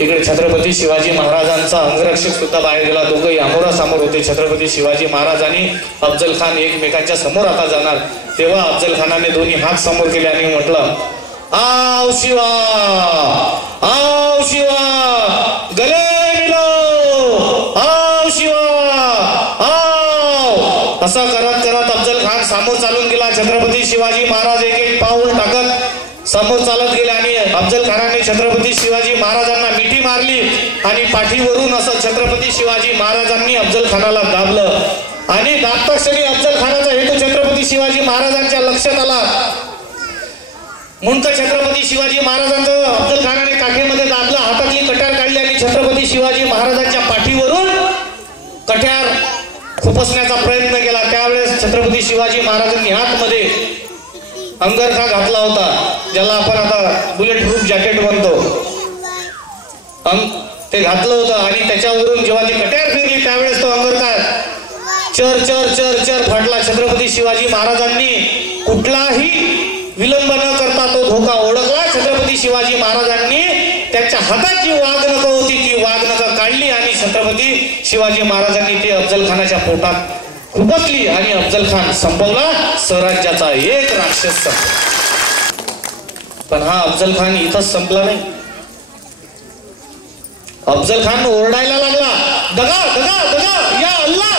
इकडे छत्रपती शिवाजी महाराजांचा अंगरक्षक सुद्धा बाहेर गेला. दोघंही आमोरासमोर होते. छत्रपती शिवाजी महाराज आणि अफजल खान एकमेकांच्या समोर आता जाणार. तेव्हा अफजल खानाने दोन्ही हात समोर केले आणि म्हटलं आओ शिवा, आओ शिवा, गले मिलो, आओ शिवा, आओ. असं करत करत अफजल खान समोर चालून गेला. छत्रपती शिवाजी महाराज एक एक पाऊल टाकत समोर चालत गेले आणि अफजल खानाने छत्रपती शिवाजी महाराजांना मिठी मारली आणि पाठीवरून असं छत्रपती शिवाजी महाराजांनी अफजल खानाला दाबलं. आणि दाबता क्षणी अफजल खानाचा हेतू छत्रपती शिवाजी महाराजांच्या लक्षात आला. म्हणून छत्रपती शिवाजी महाराजांचं अफजल खानाने काखेमध्ये दाबलं, हातातली कट्यार काढली आणि छत्रपती शिवाजी महाराजांच्या पाठीवरून कट्यार खुपसण्याचा प्रयत्न केला. त्यावेळेस छत्रपती शिवाजी महाराजांनी आतमध्ये अंगरखा घातला होता, ज्याला आपण आता बुलेट प्रूफ जॅकेट म्हणतो, ते घातलं होतं. आणि त्याच्यावरून जेव्हा ती कट्यार फिरली त्यावेळेस तो अंगरखा चर चर चर चर फाटला. छत्रपती शिवाजी महाराजांनी कुठलाही विलंब न करता तो धोका ओळखला. छत्रपती शिवाजी महाराजांनी त्याच्या हातात जी वाघनखं होती ती वाघनखं काढली आणि छत्रपती शिवाजी महाराजांनी ती अफजल खानाच्या पोटात खुपसली आणि अफजल खान संपवला. स्वराज्याचा एक राक्षस संपला. पण हा अफजल खान इथंच संपला नाही. अफजल खान ओरडायला लागला, दगा दगा दगा या अल्लाह,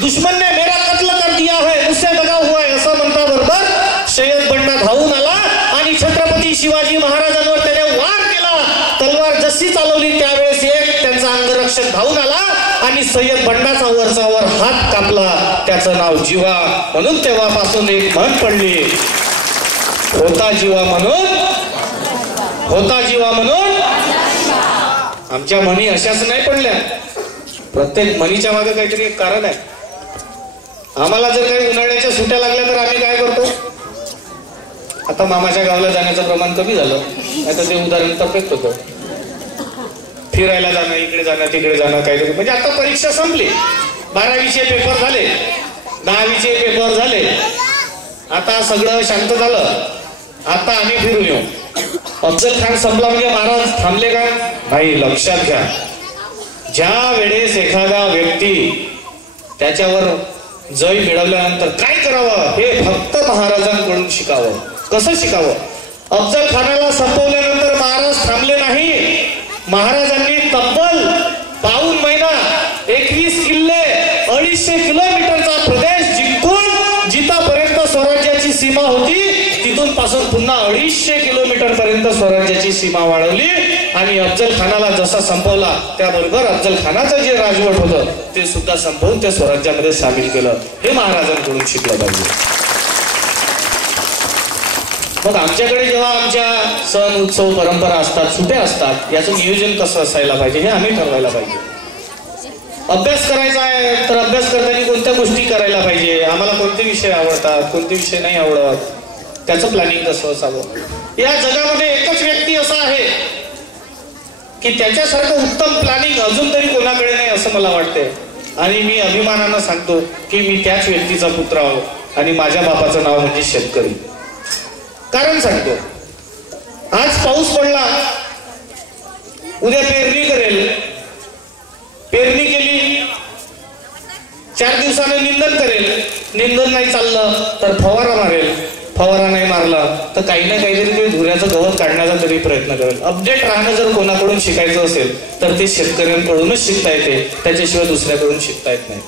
दुश्मन ने मेरा कत्ल कर दिया है, मुझसे दगा हुआ है. असं म्हणता बरोबर सय्यद बंडा धावून आला आणि छत्रपती शिवाजी महाराजांवर त्याने वार केला. तलवार जशी चालवली त्यावेळेस एक त्यांचा अंगरक्षक धावून आला आणि सय्यद बंडाचा वरचावर हात कापला. त्याचं नाव जीवा. म्हणून तेव्हापासून एक म्हण पडली, होता जीवा म्हणून, होता जीवा म्हणून. आमच्या म्हणी अशाच नाही पडल्या. प्रत्येक म्हणीच्या मागे काहीतरी एक कारण आहे. आम्हाला जर काही उन्हाळ्याच्या सुट्ट्या लागल्या तर आम्ही काय करतो, आता मामाच्या गावाला जाण्याचं प्रमाण कमी झालं, नाही तर ते उदाहरण तपेत होतं. फिरायला जाणं, इकडे जाणं तिकडे जाणं काहीतरी. म्हणजे आता परीक्षा संपली, 12वीचे पेपर झाले, 10वीचे पेपर झाले, आता सगळं शांत झालं, आता आम्ही फिरून येऊ. अफजल खान संपला म्हणजे महाराज थांबले का नाही. लक्षात घ्या, ज्या वेळेस एखादा व्यक्ती त्याच्यावर जय मिळवल्यानंतर काय करावं हे फक्त महाराजांकडून शिकावं. कसं शिकावं? अफजल खानाला संपवल्यानंतर महाराज थांबले नाही. महाराजांनी तब्बल पाऊण महिना 21 किल्ले 250 किलोमीटरचा प्रदेश जिंकून जिथपर्यंत स्वराज्याची सीमा होती तिथून पासून पुन्हा 250 किलोमीटर पर्यंत स्वराज्याची सीमा वाढवली आणि अफजल खानाला जसा संपवला त्याबरोबर अफजल खानाचं जे राजवट होतं ते सुद्धा संपवून त्या स्वराज्यामध्ये सामील केलं. हे महाराजांकडून शिकलं पाहिजे. मग आमच्याकडे जेव्हा आमच्या सण उत्सव परंपरा असतात, सुट्या असतात, याचं नियोजन कसं असायला पाहिजे हे आम्ही ठरवायला पाहिजे. अभ्यास करायचा आहे तर अभ्यास करताना कोणत्या गोष्टी करायला पाहिजे, आम्हाला कोणते विषय आवडतात, कोणते विषय नाही आवडत, त्याचं प्लॅनिंग कसं असावं. या जगामध्ये एकच व्यक्ती असा आहे की त्याच्यासारखं उत्तम प्लॅनिंग अजून तरी कोणाकडे नाही असं मला वाटतंय. आणि मी अभिमानानं सांगतो की मी त्याच व्यक्तीचा पुत्र आहो आणि माझ्या बापाचं नाव म्हणजे शेतकरी. कारण सांगतो, आज पाऊस पडला, उद्या पेरणी करेल, पेरणी केली, 4 दिवसानं निंदन करेल, निंदन नाही चाललं तर फवारा मारेल, फवारा नाही मारला तर काही ना काहीतरी ते धुऱ्याचं गवत काढण्याचा तरी प्रयत्न करेल. अपडेट राहणं जर कोणाकडून शिकायचं असेल तर ते शेतकऱ्यांकडूनच शिकता येते, त्याच्याशिवाय दुसऱ्याकडून शिकता येत नाही.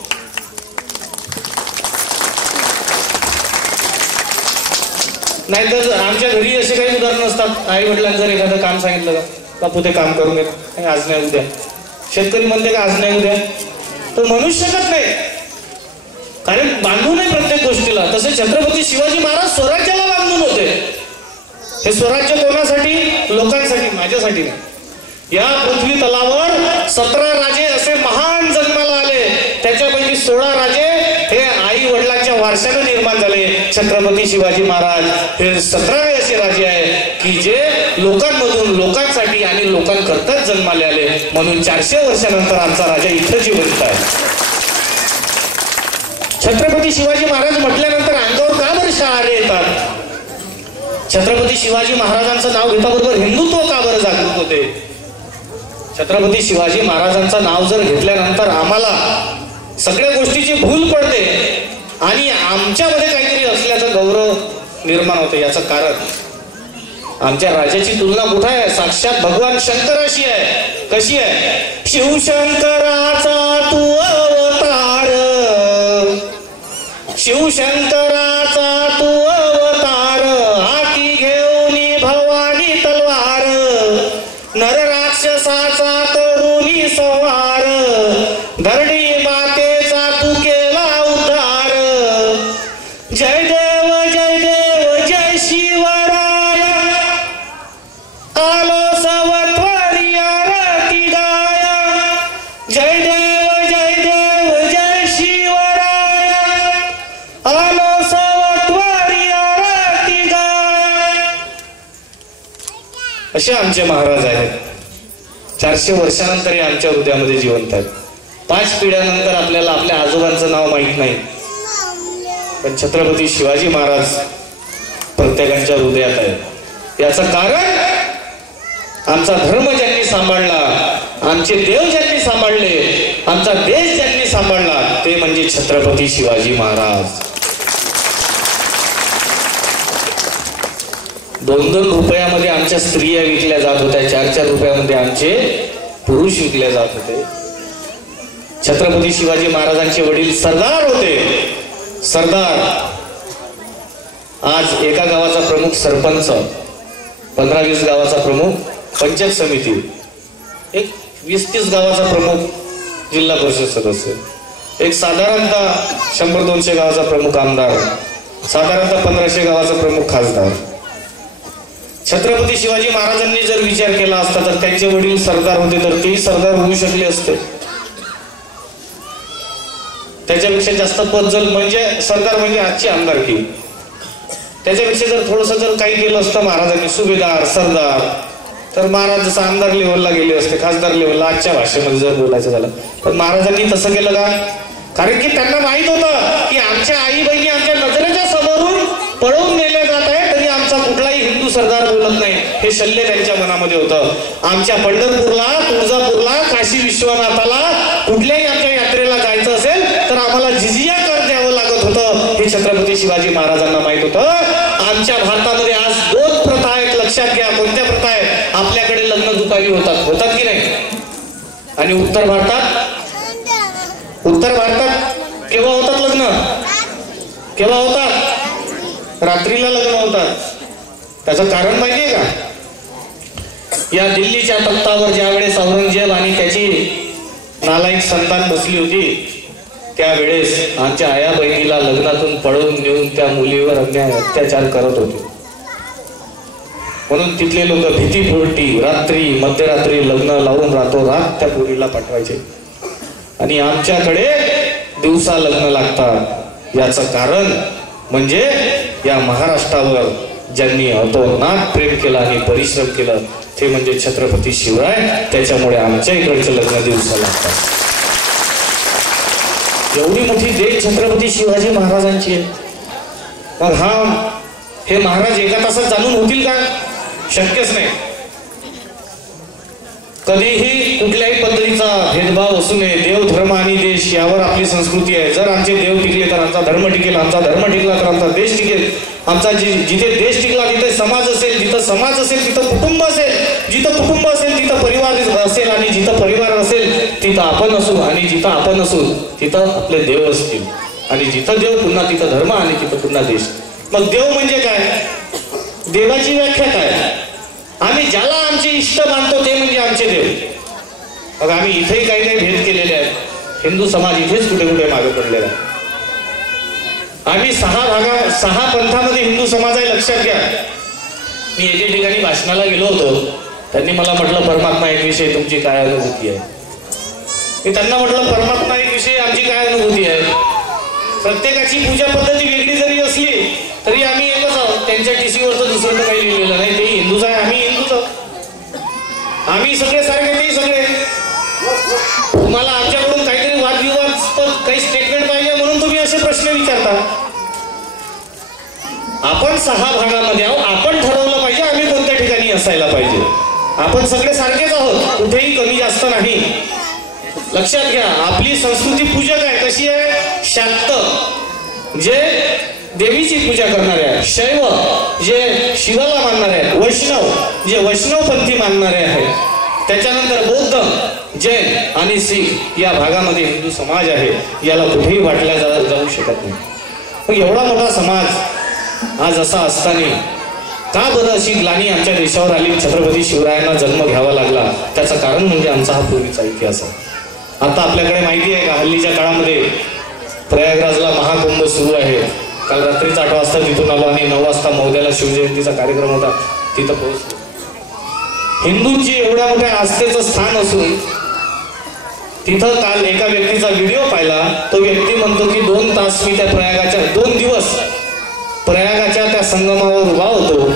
नाहीतर आमच्या घरी असे काही उदाहरण असतात, आई वडिलांनी जर एखादं काम सांगितलं का बापू ते काम करून घेत, आज नाही उद्या. शेतकरी म्हणते का आज नाही उद्या, तो म्हणूच शकत नाही, कारण बांधून आहे प्रत्येक गोष्टीला. तसे छत्रपती शिवाजी महाराज स्वराज्याला बांधून होते. हे स्वराज्य कोणासाठी? लोकांसाठी, माझ्यासाठी नाही. या पृथ्वी तलावर 17 राजे असे महान जन्माला आले, त्याच्यापैकी 16 राजे हे आई वडिलांच्या वारशाने निर्माण झाले. छत्रपती शिवाजी महाराज हे 17वे असे राजे आहेत की जे लोकांमधून लोकांसाठी आणि लोकांकरताच जन्माले आले. म्हणून 400 वर्षानंतर आमचा राजा इथं जिवंत आहे. छत्रपती शिवाजी महाराज म्हटल्यानंतर अंगावर का बरं शहारे येतात? छत्रपती शिवाजी महाराजांचं नाव घेताबरोबर हिंदुत्व का बरं जागृत होते? छत्रपती शिवाजी महाराजांचं नाव जर घेतल्यानंतर आम्हाला सगळ्या गोष्टीची भूल पडते आणि आमच्यामध्ये काहीतरी असल्याचा गौरव निर्माण होते. याचं कारण आमच्या राजाची तुलना कुठे आहे? साक्षात भगवान शंकराशी आहे. कशी आहे? शिवशंकराचा तू अवतार, शिवशंकराचा तू अवतार, हाती घेऊनी भवानी तलवार, नर राक्षसाचा करुणी संहार, धरणी मातेचा तू केला उद्धार. जय देव जय देव जय शिवराय, आलो सवत्वरी आरती गाया. जय देव जय देव जय शिवराय, आलो सवत्वरी आरती गाया. असे आमचे महाराज आहेत. 400 वर्षानंतर आमच्या हृदयामध्ये जिवंत आहेत. 5 पिढ्यानंतर आपल्याला आपल्या आजोबांचं नाव माहित नाही. पण छत्रपती शिवाजी महाराज प्रत्येकाच्या हृदयात आहे. याचं कारण आमचा धर्म ज्यांनी सांभाळला, आमचे देव ज्यांनी सांभाळले, आमचा देश ज्यांनी सांभाळला ते म्हणजे छत्रपती शिवाजी महाराज. 2-2 रुपयामध्ये आमच्या स्त्रिया विकल्या जात होत्या, 4-4 रुपयामध्ये आमचे पुरुष विकले जात होते. छत्रपती शिवाजी महाराजांचे वडील सरदार होते. सरदार आज एका गावाचा प्रमुख सरपंच, 15-20 गावाचा प्रमुख पंचायत समिती, एक 20-30 गावाचा प्रमुख जिल्हा परिषद सदस्य, एक साधारणतः 100-200 गावाचा प्रमुख आमदार, साधारणतः 1500 गावाचा प्रमुख खासदार. छत्रपती शिवाजी महाराजांनी जर विचार केला असता तर त्यांचे वडील सरदार होते तर तेही सरदार होऊ शकले असते. त्याच्यापेक्षा जास्त पद जर म्हणजे सरदार म्हणजे आजची आमदारकी, त्याच्यापेक्षा जर थोडस जर काही केलं असतं महाराजांनी, सुभेदार, सरदार, तर महाराज जसं आमदार लेवलला गेले असते, खासदार लेवलला आजच्या भाषेमध्ये जर बोलायचं झालं. पण महाराजांनी तसं केलं का? कारण की त्यांना माहित होतं की आमच्या आई बहिणी आमच्या नजरेच्या समोरून पळवून नेले जात आहे, तरी आमचा कुठलाही हिंदू सरदार बोलत नाही, हे शल्य त्यांच्या मनामध्ये होतं. आमच्या पंढरपूरला, तुळजापूरला, काशी विश्वनाथाला कुठल्याही आमच्या यात्रेला जायचं असेल तर आम्हाला जिजिया कर द्यावं लागत होतं, हे छत्रपती शिवाजी महाराजांना माहित होतं. आमच्या भारतामध्ये आज 2 प्रथा आहेत, लक्षात घ्या. कोणत्या प्रथा आहेत? आपल्याकडे लग्न दुपारी होतात की नाही? आणि उत्तर भारतात केव्हा होतात लग्न? केव्हा होतात? रात्रीला लग्न होतात. त्याचं कारण माहितीये का? या दिल्लीच्या तख्तावर ज्यावेळेस औरंगजेब आणि त्याची नालायक संतान बसली होती, त्यावेळेस आमच्या आया बहिणीला लग्नातून पळवून नेऊन त्या मुलीवर अन्याय अत्याचार करत होते. म्हणून तिथले लोक भीतीपोटी रात्री मध्यरात्री लग्न लावून रातोरात त्या पोरीला पाठवायचे आणि आमच्याकडे दिवसा लग्न लागतात. याचं कारण म्हणजे या महाराष्ट्रावर ज्यांनी अतोनात प्रेम केलं आणि परिश्रम केलं ते म्हणजे छत्रपती शिवराय. त्याच्यामुळे आमच्या इकडचे लग्न दिवसा लागतात. एवढी मोठी देश छत्रपती शिवाजी महाराजांची आहे. मग हे महाराज एका तासात जाणून होतील का? शक्यच नाही. कधीही कुठल्याही पद्धतीचा भेदभाव असू नये. देव, धर्म आणि देश यावर आपली संस्कृती आहे. जर आमचे देव टिकले तर आमचा धर्म टिकेल, आमचा धर्म टिकला तर आमचा देश टिकेल. आमचा जिथे देश टिकला तिथे समाज असेल, जिथं समाज असेल तिथं कुटुंब असेल, जिथं कुटुंब असेल तिथं परिवार असेल, आणि जिथं परिवार असेल तिथं आपण असू, आणि जिथं आपण असू तिथं आपले देव असतील, आणि जिथं देव पुन्हा तिथं धर्म, आणि तिथं पुन्हा देश. मग देव म्हणजे काय? देवाची व्याख्या काय? आम्ही ज्याला आमचे इष्ट मानतो ते म्हणजे आमचे देव. मग आम्ही इथेही काही काही भेद केलेले आहेत. हिंदू समाज इथेच कुठे कुठे मागे पडलेला आहे. आम्ही 6 पंथामध्ये हिंदू समाज आहे, लक्षात घ्या. मी एके ठिकाणी भाषणाला गेलो होतो. त्यांनी मला म्हटलं परमात्मा एक विषयी तुमची काय अनुभूती आहे? मी त्यांना म्हटलं परमात्मा एक विषयी आमची काय अनुभूती आहे? प्रत्येकाची पूजा पद्धती वेगळी जरी असली तरी आम्ही एकच आहोत. त्यांच्या टीसीवरचं दुसरं तर काही लिहिलेलं नाही. ते हिंदूच आहे, आम्ही हिंदूच आहोत. आम्ही सगळे सारखे, ते सगळे. तुम्हाला आमच्याकडून काहीतरी वादविवाद काही स्टेटमेंट पाहिजे म्हणून तुम्ही असे प्रश्न विचारता. आपण 6 भागामध्ये आहोत. आपण ठरवलं पाहिजे आम्ही कोणत्या ठिकाणी असायला पाहिजे. आपण सगळे सारखेच आहोत, कुठेही कमी जास्त नाही. लक्षात घ्या. आपली संस्कृती पूजक आहे. कशी आहे? शाक्त जे देवीची पूजा करणारे आहेत, शैव जे शिवाला मानणारे आहेत, वैष्णव जे वैष्णवपंथी मानणारे आहेत, त्याच्यानंतर बौद्ध, जैन आणि शीख या भागामध्ये हिंदू समाज आहे. याला कुठेही वाटल्या जाऊ शकत नाही. मग एवढा मोठा समाज आज असा असताना का बरं अशी ग्लानी आमच्या देशावर आली? छत्रपती शिवरायांना जन्म घ्यावा लागला. त्याचं कारण म्हणजे आमचा हा पूर्वीचा इतिहास आहे. आता आपल्याकडे माहिती आहे का, हल्लीच्या काळामध्ये प्रयागराजला महाकुंभ सुरू आहे. काल रात्रीच 8 वाजता तिथून आलो आणि 9 वाजता मौद्याला शिवजयंतीचा कार्यक्रम होता, तिथं पोहोचलो. हिंदूंची एवढ्या मोठ्या आस्थेचं स्थान असून तिथं काल एका व्यक्तीचा व्हिडिओ पाहिला. तो व्यक्ती म्हणतो की 2 तास मी त्या 2 दिवस प्रयागाच्या त्या संगमावर उभा होतो.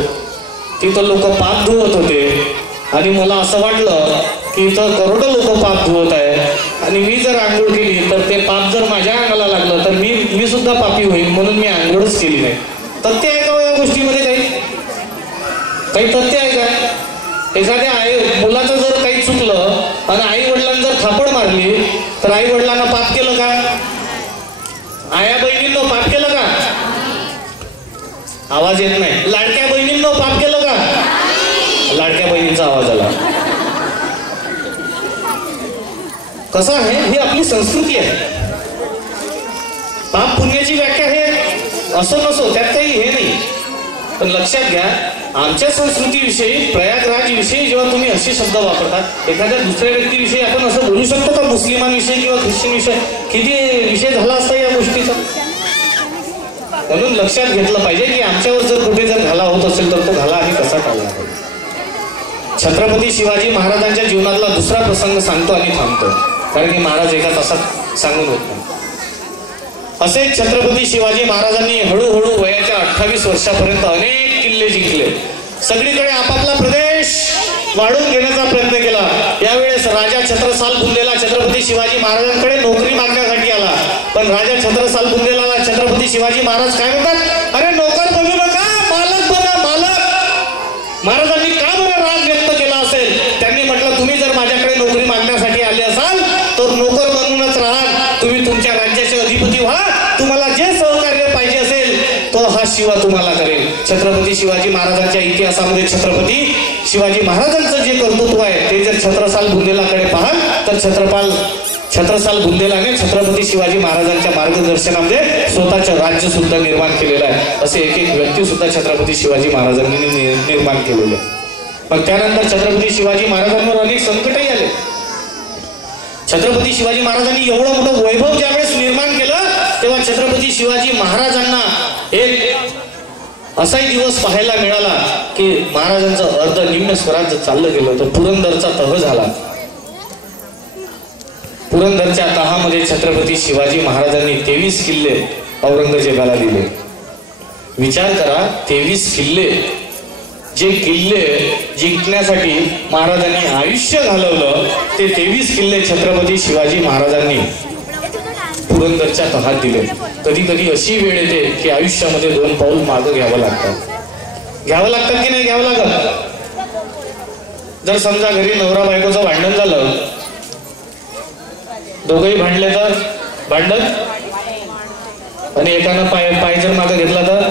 तिथं लोक पाप धुवत होते आणि मला असं वाटलं की इथं करोडो लोक पाप धुवत आहे आणि मी जर आंघोळ केली तर ते पाप जर माझ्या अंगाला लागलं तर मी सुद्धा पापी होईल, म्हणून मी आंघोळच केली नाही. तथ्य आहे का या गोष्टीमध्ये? काही तथ्य आहे का? एखाद्या मुलाचं जर काही चुकलं आणि आई वडिलांनी जर थापड मारली तर आई वडिलांना पाप केलं का? आया बहिणींनो पाप केलं का? आवाज येत नाही. लाडक्या बहिणींनो पाप केलं का? लाडक्या बहिणींचा आवाज आला. कसं आहे, ही आपली संस्कृती आहे. पाप पुण्याची व्याख्या हे असो नसो त्यात काही हे नाही, पण लक्षात घ्या आमच्या संस्कृतीविषयी प्रयागराजविषयी जेव्हा तुम्ही असे शब्द वापरतात, एखाद्या दुसऱ्या व्यक्तीविषयी आपण असं बोलू शकतो का? मुस्लिमांविषयी किंवा ख्रिश्चन किती विषय झाला असता या गोष्टीचा. म्हणून लक्षात घेतलं पाहिजे की आमच्यावर जर कुठे जर घाला होत असेल तर तो घाला आम्ही कसा टाळला पाहिजे. छत्रपती शिवाजी महाराजांच्या जीवनातला दुसरा प्रसंग सांगतो आणि थांबतो, कारण की महाराज एका तासात सांगून होत नाही. असे छत्रपती शिवाजी महाराजांनी हळूहळू वयाच्या 28 वर्षापर्यंत अनेक किल्ले जिंकले. सगळीकडे आपापला प्रदेश वाढून घेण्याचा प्रयत्न केला. यावेळेस राजा छत्रसाल बुंदेला छत्रपती शिवाजी महाराजांकडे नोकरी मागण्यासाठी आला, पण राजा छत्रसाल बुंदेला छत्रपती शिवाजी महाराज काय म्हणतात? अरे नोकर बनू नका, मालक बना, मालक. महाराजांनी का बरं राग व्यक्त केला असेल? त्यांनी म्हटलं तुम्ही जर माझ्याकडे नोकरी मागण्यासाठी आले असाल तर नोकर म्हणूनच राहा, तुम्ही तुमच्या राज्याचे अधिपती व्हा, तुम्हाला जे सहकार्य पाहिजे असेल तो हा शिवा तुम्हाला करेल. छत्रपती शिवाजी महाराजांच्या इतिहासामध्ये छत्रपती शिवाजी महाराजांचं जे कर्तृत्व आहे ते जर छत्रसाल बुंदेलाकडे पाहाल तर छत्रसाल बुंदेलाने छत्रपती शिवाजी महाराजांच्या मार्गदर्शनामध्ये स्वतःचं राज्य सुद्धा निर्माण केलेलं आहे. असे एक एक व्यक्ती सुद्धा छत्रपती शिवाजी महाराजांनी निर्माण केलेले. पण त्यानंतर छत्रपती शिवाजी महाराजांवर अनेक संकटही आले. छत्रपती शिवाजी महाराजांनी एवढं मोठं वैभव ज्यावेळेस निर्माण केलं तेव्हा छत्रपती शिवाजी महाराजांना एक असाही दिवस पाहायला मिळाला की महाराजांचं अर्ध निम्न स्वराज्य चाललं गेलं होतं. पुरंदरचा तह झाला. पुरंदरच्या तहामध्ये छत्रपती शिवाजी महाराजांनी 23 किल्ले औरंगजेबाला दिले. विचार करा, 23 किल्ले, जे किल्ले जिंकण्यासाठी महाराजांनी आयुष्य घालवलं ते 23 किल्ले छत्रपती शिवाजी महाराजांनी पुरंदरच्या तहात दिले. कधी कधी अशी वेळ येते की आयुष्यामध्ये 2 पाऊल मागं घ्यावं लागतं की नाही घ्यावं लागत? जर समजा घरी नवरा बायकोचं भांडण झालं, दोघंही भांडले तर भांडण, आणि एकानं पाय जर मागं घेतला तर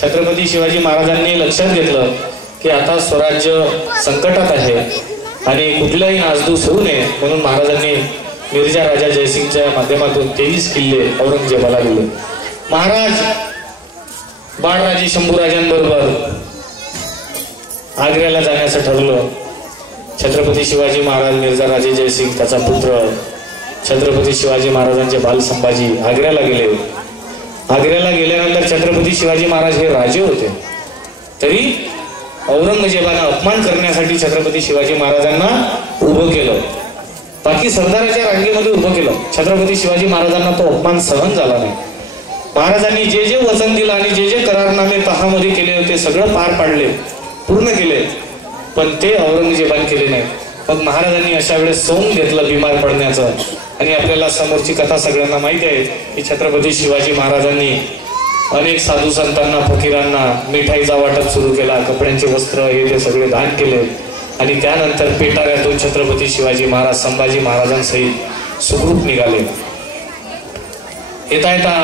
छत्रपती शिवाजी महाराजांनी लक्षात घेतलं की आता स्वराज्य संकटात आहे आणि कुठलाही नासधूस होऊ नये, म्हणून महाराजांनी मिर्झा राजा जयसिंगच्या माध्यमातून 23 किल्ले औरंगजेबाला दिले. महाराज बाळराजे शंभूराजांबरोबर आग्र्याला जाण्याचं ठरवलं. छत्रपती शिवाजी महाराज, मिर्झा राजे जयसिंग, त्याचा पुत्र छत्रपती शिवाजी महाराजांचे बाल संभाजी आग्र्याला गेले. आग्र्याला गेल्यानंतर छत्रपती शिवाजी महाराज हे राजे होते, तरी औरंगजेबाला अपमान करण्यासाठी छत्रपती शिवाजी महाराजांना उभं केलं. बाकी सरदाराच्या रांगेमध्ये उभं केलं. छत्रपती शिवाजी महाराजांना तो अपमान सहन झाला नाही. महाराजांनी जे जे वचन दिलं आणि जे जे करारनामे तहामध्ये केले होते सगळं पार पाडले, पूर्ण केले, पण ते औरंगजेबाने केले नाही. मग महाराजांनी अशा वेळेस सोंग घेतलं बिमार पडण्याचं. आणि आपल्याला समोरची कथा सगळ्यांना माहिती आहे की छत्रपती शिवाजी महाराजांनी अनेक साधू संतांना, फकीरांना मिठाईचा वाटप सुरू केला, कपड्यांचे वस्त्र हे ते सगळे दान केले. आणि त्यानंतर पेटाऱ्यातून छत्रपती शिवाजी महाराज संभाजी महाराजांसहित सुखरूप निघाले. येता येता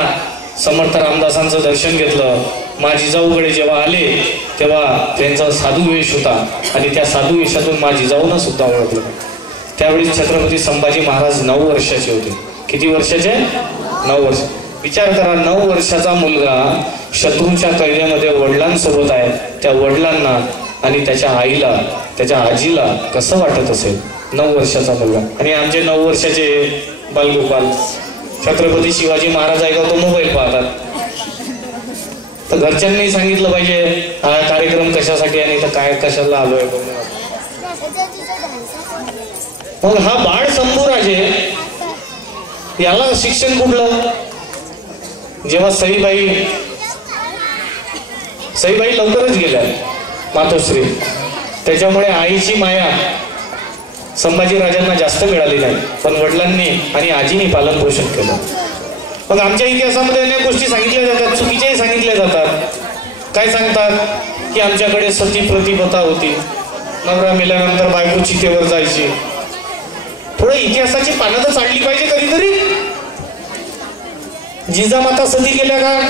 समर्थ रामदासांचं दर्शन घेतलं. मा जिजाऊकडे जेव्हा आले तेव्हा त्यांचा साधू वेश होता आणि त्या साधू वेशातून मा जिजाऊंना सुद्धा ओळखलं. त्यावेळी छत्रपती संभाजी महाराज 9 वर्षाचे होते. किती वर्षाचे? 9 वर्ष. विचार करा, 9 वर्षाचा मुलगा शत्रूच्या कैद्यामध्ये वडिलांसोबत आहे. त्या वडिलांना आणि त्याच्या आईला, त्याच्या आजीला कसं वाटत असेल? 9 वर्षाचा मुलगा. आणि आमचे 9 वर्षाचे बालगोपाल छत्रपती शिवाजी महाराज ऐकवतो मोबाईल पाहतात. तर घरच्यांनी सांगितलं पाहिजे हा कार्यक्रम कशासाठी आणि तर काय कशाला आलोय. मग हा बाळ शंभूराजे याला शिक्षण कुठलं? जेव्हा सईबाई लवकरच गेल्या मातोश्री, त्याच्यामुळे आईची माया संभाजीराजांना जास्त मिळाली नाही, पण वडिलांनी आणि आजीने पालन पोषण केलं. मग आमच्या इतिहासामध्ये अनेक गोष्टी सांगितल्या जातात, चुकीच्याही सांगितल्या जातात. काय सांगतात की आमच्याकडे सती प्रतिपथा होती, नवरा मेल्यानंतर बायको चितेवर जायची. थोडं इतिहासाची पानं तर चालली पाहिजे कधीतरी. जिजामाता सती गेल्या का?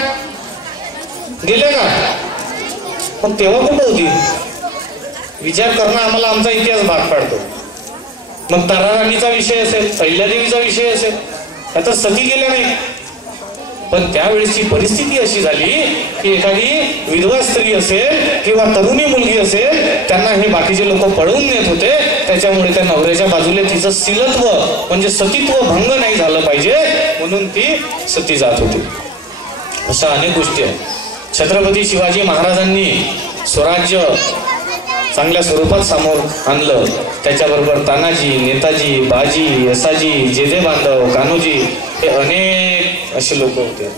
गेल्या का? पण तेव्हा कुठं होती? विचार करणं आम्हाला आमचा इतिहास भाग पाडतो. मग तारा राणीचा विषय असेल, अहिल्यादेवीचा विषय असेल, आता सती गेल्या नाही. पण त्यावेळेसची परिस्थिती अशी झाली की एखादी विधवा स्त्री असेल किंवा तरुणी मुलगी असेल, त्यांना हे बाकीचे लोक पळवून नेत होते. त्याच्यामुळे त्या नवऱ्याच्या बाजूला तिचं सिलत्व म्हणजे सतीत्व भंग नाही झालं पाहिजे म्हणून ती सती जात होती. अशा अनेक गोष्टी आहेत. छत्रपती शिवाजी महाराजांनी स्वराज्य चांगल्या स्वरूपात समोर आणलं. त्याच्याबरोबर तानाजी, नेताजी, बाजी, यसाजी, जेजे बांधव, कान्होजी हे अनेक असे लोक होते.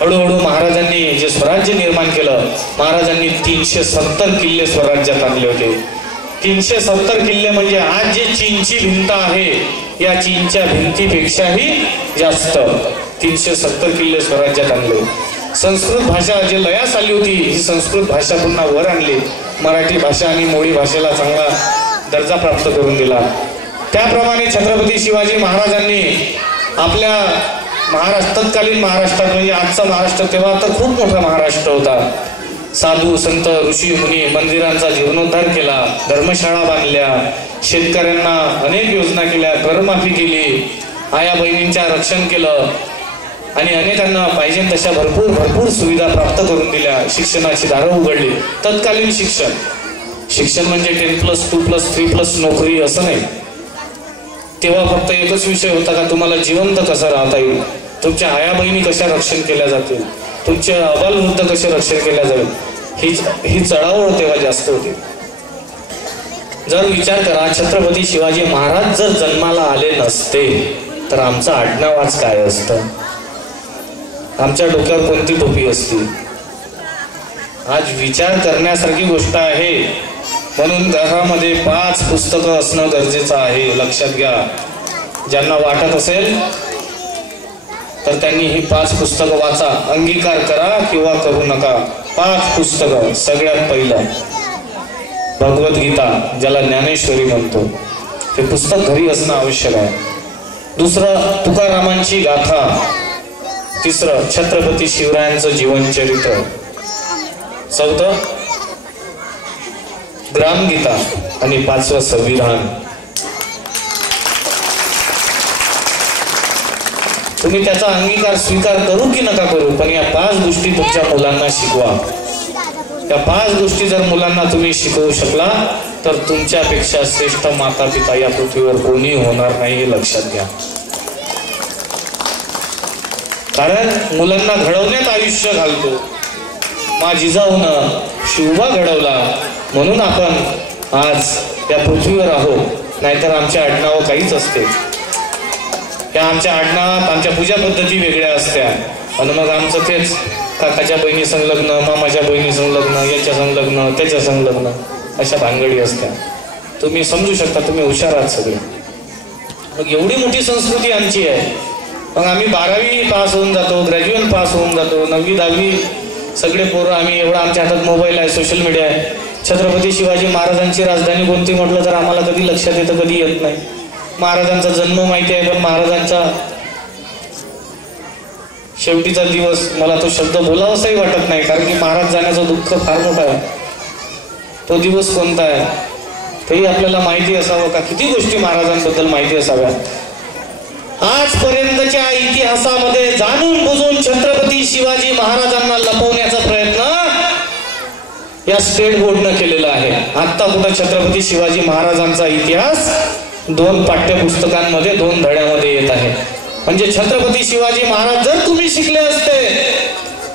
हळूहळू महाराजांनी जे स्वराज्य निर्माण केलं, महाराजांनी 370 किल्ले स्वराज्यात आणले होते. 370 किल्ले म्हणजे आज जे चीनची भिंत आहे या चीनच्या भिंतीपेक्षाही जास्त 370 किल्ले स्वराज्यात आणले. संस्कृत भाषा जे लयास आली होती ही संस्कृत भाषा पुन्हा वर आणली. मराठी भाषा आणि मोडी भाषेला चांगला दर्जा प्राप्त करून दिला. त्याप्रमाणे छत्रपती शिवाजी महाराजांनी आपल्या तत्कालीन महाराष्ट्रात म्हणजे आजचा महाराष्ट्र तेव्हा तर खूप मोठा महाराष्ट्र होता. साधू संत ऋषी मुनी मंदिरांचा जीर्णोद्धार केला, धर्मशाळा बांधल्या, शेतकऱ्यांना अनेक योजना केल्या, करमाफी केली, आया बहिणींच्या रक्षण केलं आणि अनेकांना पाहिजे तशा भरपूर सुविधा प्राप्त करून दिल्या. शिक्षणाची दारं उघडली. तत्कालीन शिक्षण म्हणजे 10+2+3+ नोकरी असं नाही. तेव्हा फक्त एकच विषय होता का तुम्हाला जिवंत कसं राहता येईल, तुमच्या आया बहिणी कशा रक्षण केल्या जातील, तुमचे अबालवृद्ध कसे रक्षण केल्या जाईल, ही चढाओढ तेव्हा जास्त होती. जर विचार करा छत्रपती शिवाजी महाराज जर जन्माला आले नसते तर आमचं आडनाव आज काय असतं, आमच्या डोक्यावर कोणती टोपी असती. आज विचार करण्यासारखी गोष्ट आहे. म्हणून घरामध्ये 5 पुस्तकं असणं गरजेचं आहे. लक्षात घ्या. ज्यांना वाटत असेल तर त्यांनी ही 5 पुस्तकं वाचा. अंगीकार करा किंवा करू नका. 5 पुस्तकं. सगळ्यात पहिलं भगवद्गीता, ज्याला ज्ञानेश्वरी म्हणतो, हे पुस्तक घरी असणं आवश्यक आहे. दुसरं तुकारामांची गाथा. तिसरं छत्रपती शिवरायांचं जीवनचरित्र. चौथं ग्रामगीता आणि 5वं संविधान. तुम्ही त्याचा अंगीकार स्वीकार करू की नका करू, पण या 5 गोष्टी तुमच्या मुलांना शिकवा. या 5 गोष्टी जर मुलांना तुम्ही शिकवू शकला तर तुमच्यापेक्षा श्रेष्ठ माता पिता या पृथ्वीवर कोणी होणार नाही, हे लक्षात घ्या. कारण मुलांना घडवण्यात आयुष्य घालतो. मा जिजाऊनं शिवबा घडवला म्हणून आपण आज या पृथ्वीवर आहोत. नाहीतर आमच्या आडनावं काहीच असते. या आमच्या आडनावात आमच्या पूजा पद्धती वेगळ्या असत्या आणि मग आमचं तेच काकाच्या बहिणी संलग्न, मामाच्या बहिणी संलग्न, याच्या संलग्न, त्याच्या संलग्न, अशा भानगडी असत्या. तुम्ही समजू शकता, तुम्ही हुशार आहात सगळे. मग एवढी मोठी संस्कृती आमची आहे. मग आम्ही 12वी पास होऊन जातो, ग्रॅज्युएट पास होऊन जातो, 9वी 10वी सगळे पोरं आम्ही, एवढा आमच्या हातात मोबाईल आहे, सोशल मीडिया आहे. छत्रपती शिवाजी महाराजांची राजधानी कोणती म्हटलं तर आम्हाला कधी लक्षात येतं, कधी येत नाही. महाराजांचा जन्म माहिती आहे, पण महाराजांचा शेवटीचा दिवस मला तो शब्द बोलावासाही वाटत नाही, कारण की महाराज जाण्याचं दुःख फार मोठं आहे. तो दिवस कोणता आहे तेही आपल्याला माहिती असावं का? किती गोष्टी महाराजांबद्दल माहिती असाव्या. आजपर्यंतच्या इतिहासामध्ये जाणून बुजून छत्रपती शिवाजी महाराजांना लपवण्याचा प्रयत्न या स्टेट बोर्डनं केलेला आहे. आता कुठं छत्रपती शिवाजी महाराजांचा इतिहास 2 पाठ्यपुस्तकांमध्ये 2 धड्यामध्ये येत आहे. म्हणजे छत्रपती शिवाजी महाराज जर तुम्ही शिकले असते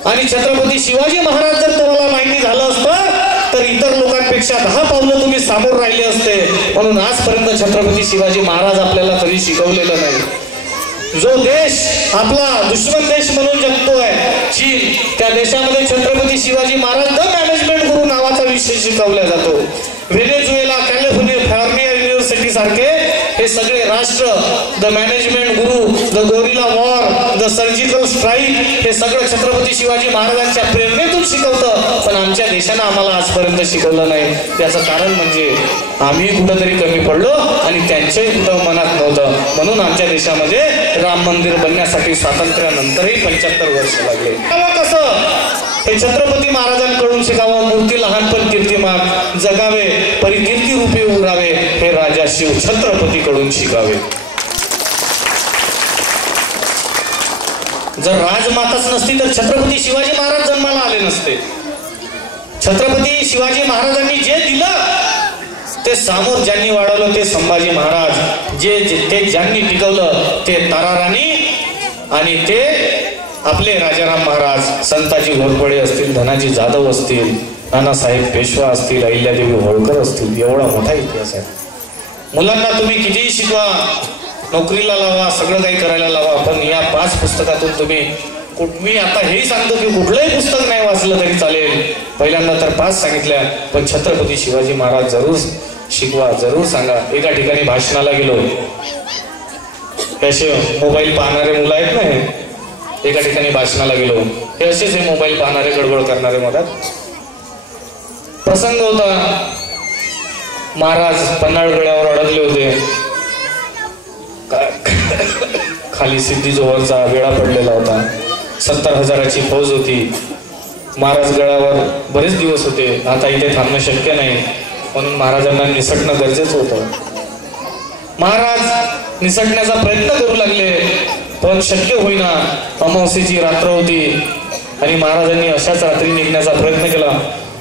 आणि छत्रपती शिवाजी महाराज जर तुम्हाला माहिती झालं असतं तर इतर लोकांपेक्षा 10 पावलं तुम्ही समोर राहिले असते. म्हणून आजपर्यंत छत्रपती शिवाजी महाराज आपल्याला कधी शिकवलेलं नाही. जो देश आपला दुश्मन देश म्हणून जगतोय चीन, त्या देशामध्ये छत्रपती शिवाजी महाराज द मॅनेजमेंट गुरु नावाचा विषय शिकवला जातो. व्हेनेझुएला, कॅलिफोर्निया युनिव्हर्सिटी सारखे हे सगळे राष्ट्र, the management Guru, the gorilla war, the surgical strike, हे सगळं छत्रपती शिवाजी महाराजांच्या प्रेरणेतून शिकवतं. पण आमच्या देशानं आम्हाला आजपर्यंत शिकवलं नाही. त्याचं कारण म्हणजे आम्ही कुठंतरी कमी पडलो आणि त्यांच्याही कुठं मनात नव्हतं. म्हणून आमच्या देशामध्ये राम मंदिर बनण्यासाठी स्वातंत्र्यानंतरही 75 वर्ष लागले. कसं हे छत्रपती महाराजांकडून शिकावं. मूर्ती लहानपण कीर्तिमान जगावे, परिकीर्ती रूपे उरावे, हे राजा शिव छत्रपतीकडून शिकावे. जर राजमाताच नसती तर छत्रपती शिवाजी महाराज जन्माला आले नसते. छत्रपती शिवाजी महाराजांनी जे दिलं ते समोर ज्यांनी वाढवलं ते संभाजी महाराज, ते ज्यांनी टिकवलं ते ताराराणी, आणि ते आपले राजाराम महाराज, संताजी घोरपडे असतील, धनाजी जाधव असतील, नानासाहेब पेशवा असतील, अहिल्यादेवी होळकर असतील. एवढा मोठा इतिहास आहे. मुलांना तुम्ही कितीही शिकवा, नोकरीला लावा, सगळं काही करायला लावा, पण या 5 पुस्तकातून तुम्ही मी आता हेही सांगतो की कुठलंही पुस्तक नाही वाचलं तरी चालेल. पहिल्यांदा तर 5 सांगितल्या, पण छत्रपती शिवाजी महाराज जरूर शिकवा, जरूर सांगा. एका ठिकाणी भाषणाला गेलो, असे मोबाईल पाहणारे मुलं आहेत ना, एका ठिकाणी भाषणाला गेलो, हे असेच हे मोबाईल पाहणारे गडबड करणारे मधात प्रसंग होता. महाराज पन्हाळगडावर अडकले होते. खाली सिद्धी जोहरचा वेढा पडलेला होता. 70,000ची फौज होती. महाराज गडावर बरेच दिवस होते. आता इथे थांबणं शक्य नाही, म्हणून महाराजांना निसटणं गरजेचं होतं. महाराज निसटण्याचा प्रयत्न करू लागले, पण शक्य होईना. अमावस्येची रात्र होती आणि महाराजांनी अशाच रात्री निघण्याचा प्रयत्न केला.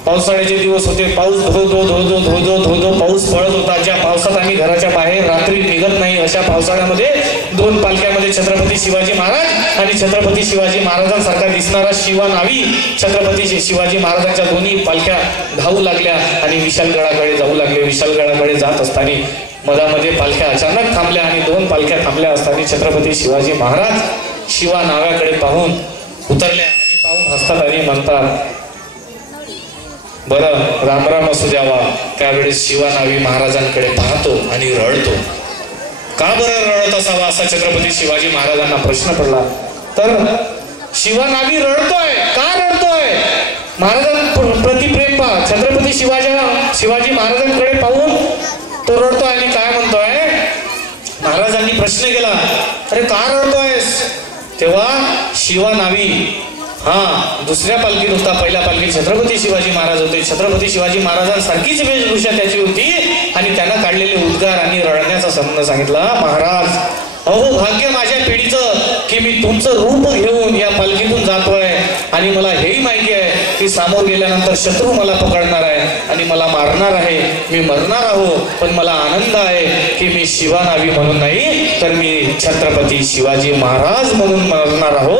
पावसाळ्याचे दिवस होते. पाऊस धो धो धो धो धो धो धो धो पाऊस पडत होता. ज्या पावसात आम्ही घराच्या बाहेर रात्री निघत नाही, अशा पावसाळ्यामध्ये 2 पालख्यामध्ये छत्रपती शिवाजी महाराज आणि छत्रपती शिवाजी महाराजांसारखा दिसणारा शिवा नावी छत्रपती शिवाजी महाराजांच्या दोन्ही पालख्या धावू लागल्या आणि विशालगडाकडे जाऊ लागले. विशालगडाकडे जात असताना मधामध्ये पालख्या अचानक थांबल्या आणि 2 पालख्या थांबल्या असताना छत्रपती शिवाजी महाराज शिवा नाव्याकडे पाहून उतरल्या आणि पाहून हसतात आणि म्हणतात, बरं रामराम असू द्यावा. त्यावेळेस शिवा नावी महाराजांकडे पाहतो आणि रडतो. का बरं रडत असावा असा छत्रपती शिवाजी महाराजांना प्रश्न पडला. तर शिवा नावी रडतोय. का रडतोय? महाराजांप्रती प्रेम पहा. छत्रपती शिवाजी महाराजांकडे पाहून तो रडतोय आणि काय म्हणतोय. महाराजांनी प्रश्न केला, अरे का रडतोयस? तेव्हा शिवा नावी दुसऱ्या पालखीत होता. पहिल्या पालखीत छत्रपती शिवाजी महाराज होते. छत्रपती शिवाजी महाराजांसारखीच वेशभूषा त्याची होती आणि त्यांना काढलेले उद्गार आणि रडण्याचा संबंध सांगितला. महाराज, अहो भाग्य माझ्या पिढीचं की मी तुमचं रूप घेऊन या पालखीतून जातोय आणि मला हेही माहिती आहे की समोर गेल्यानंतर शत्रू मला पकडणार आहे आणि मला मारणार आहे. मी मरणार आहो, पण मला आनंद आहे की मी शिवा नावी म्हणून नाही तर मी छत्रपती शिवाजी महाराज म्हणून मरणार आहो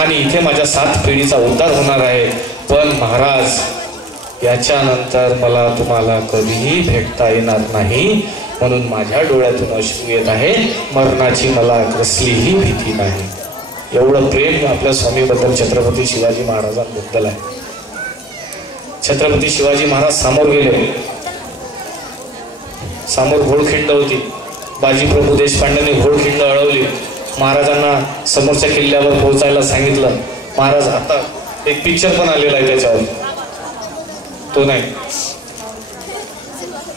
आणि इथे माझ्या 7 पिढीचा उद्धार होणार आहे. पण महाराज, याच्यानंतर मला तुम्हाला कधीही भेटता येणार नाही, म्हणून माझ्या डोळ्यातून अश्रू येत आहे. मरणाची मला कसलीही भीती नाही. एवढं प्रेम आपल्या स्वामीबद्दल छत्रपती शिवाजी महाराजांबद्दल आहे. छत्रपती शिवाजी महाराज समोर गेले. समोर घोडखिंड होती. बाजीप्रभू देशपांडेंनी घोडखिंड अडवली. महाराजांना समोरच्या किल्ल्यावर पोहोचायला सांगितलं. महाराज, आता एक पिक्चर पण आलेला आहे त्याच्यावर, तो नाही,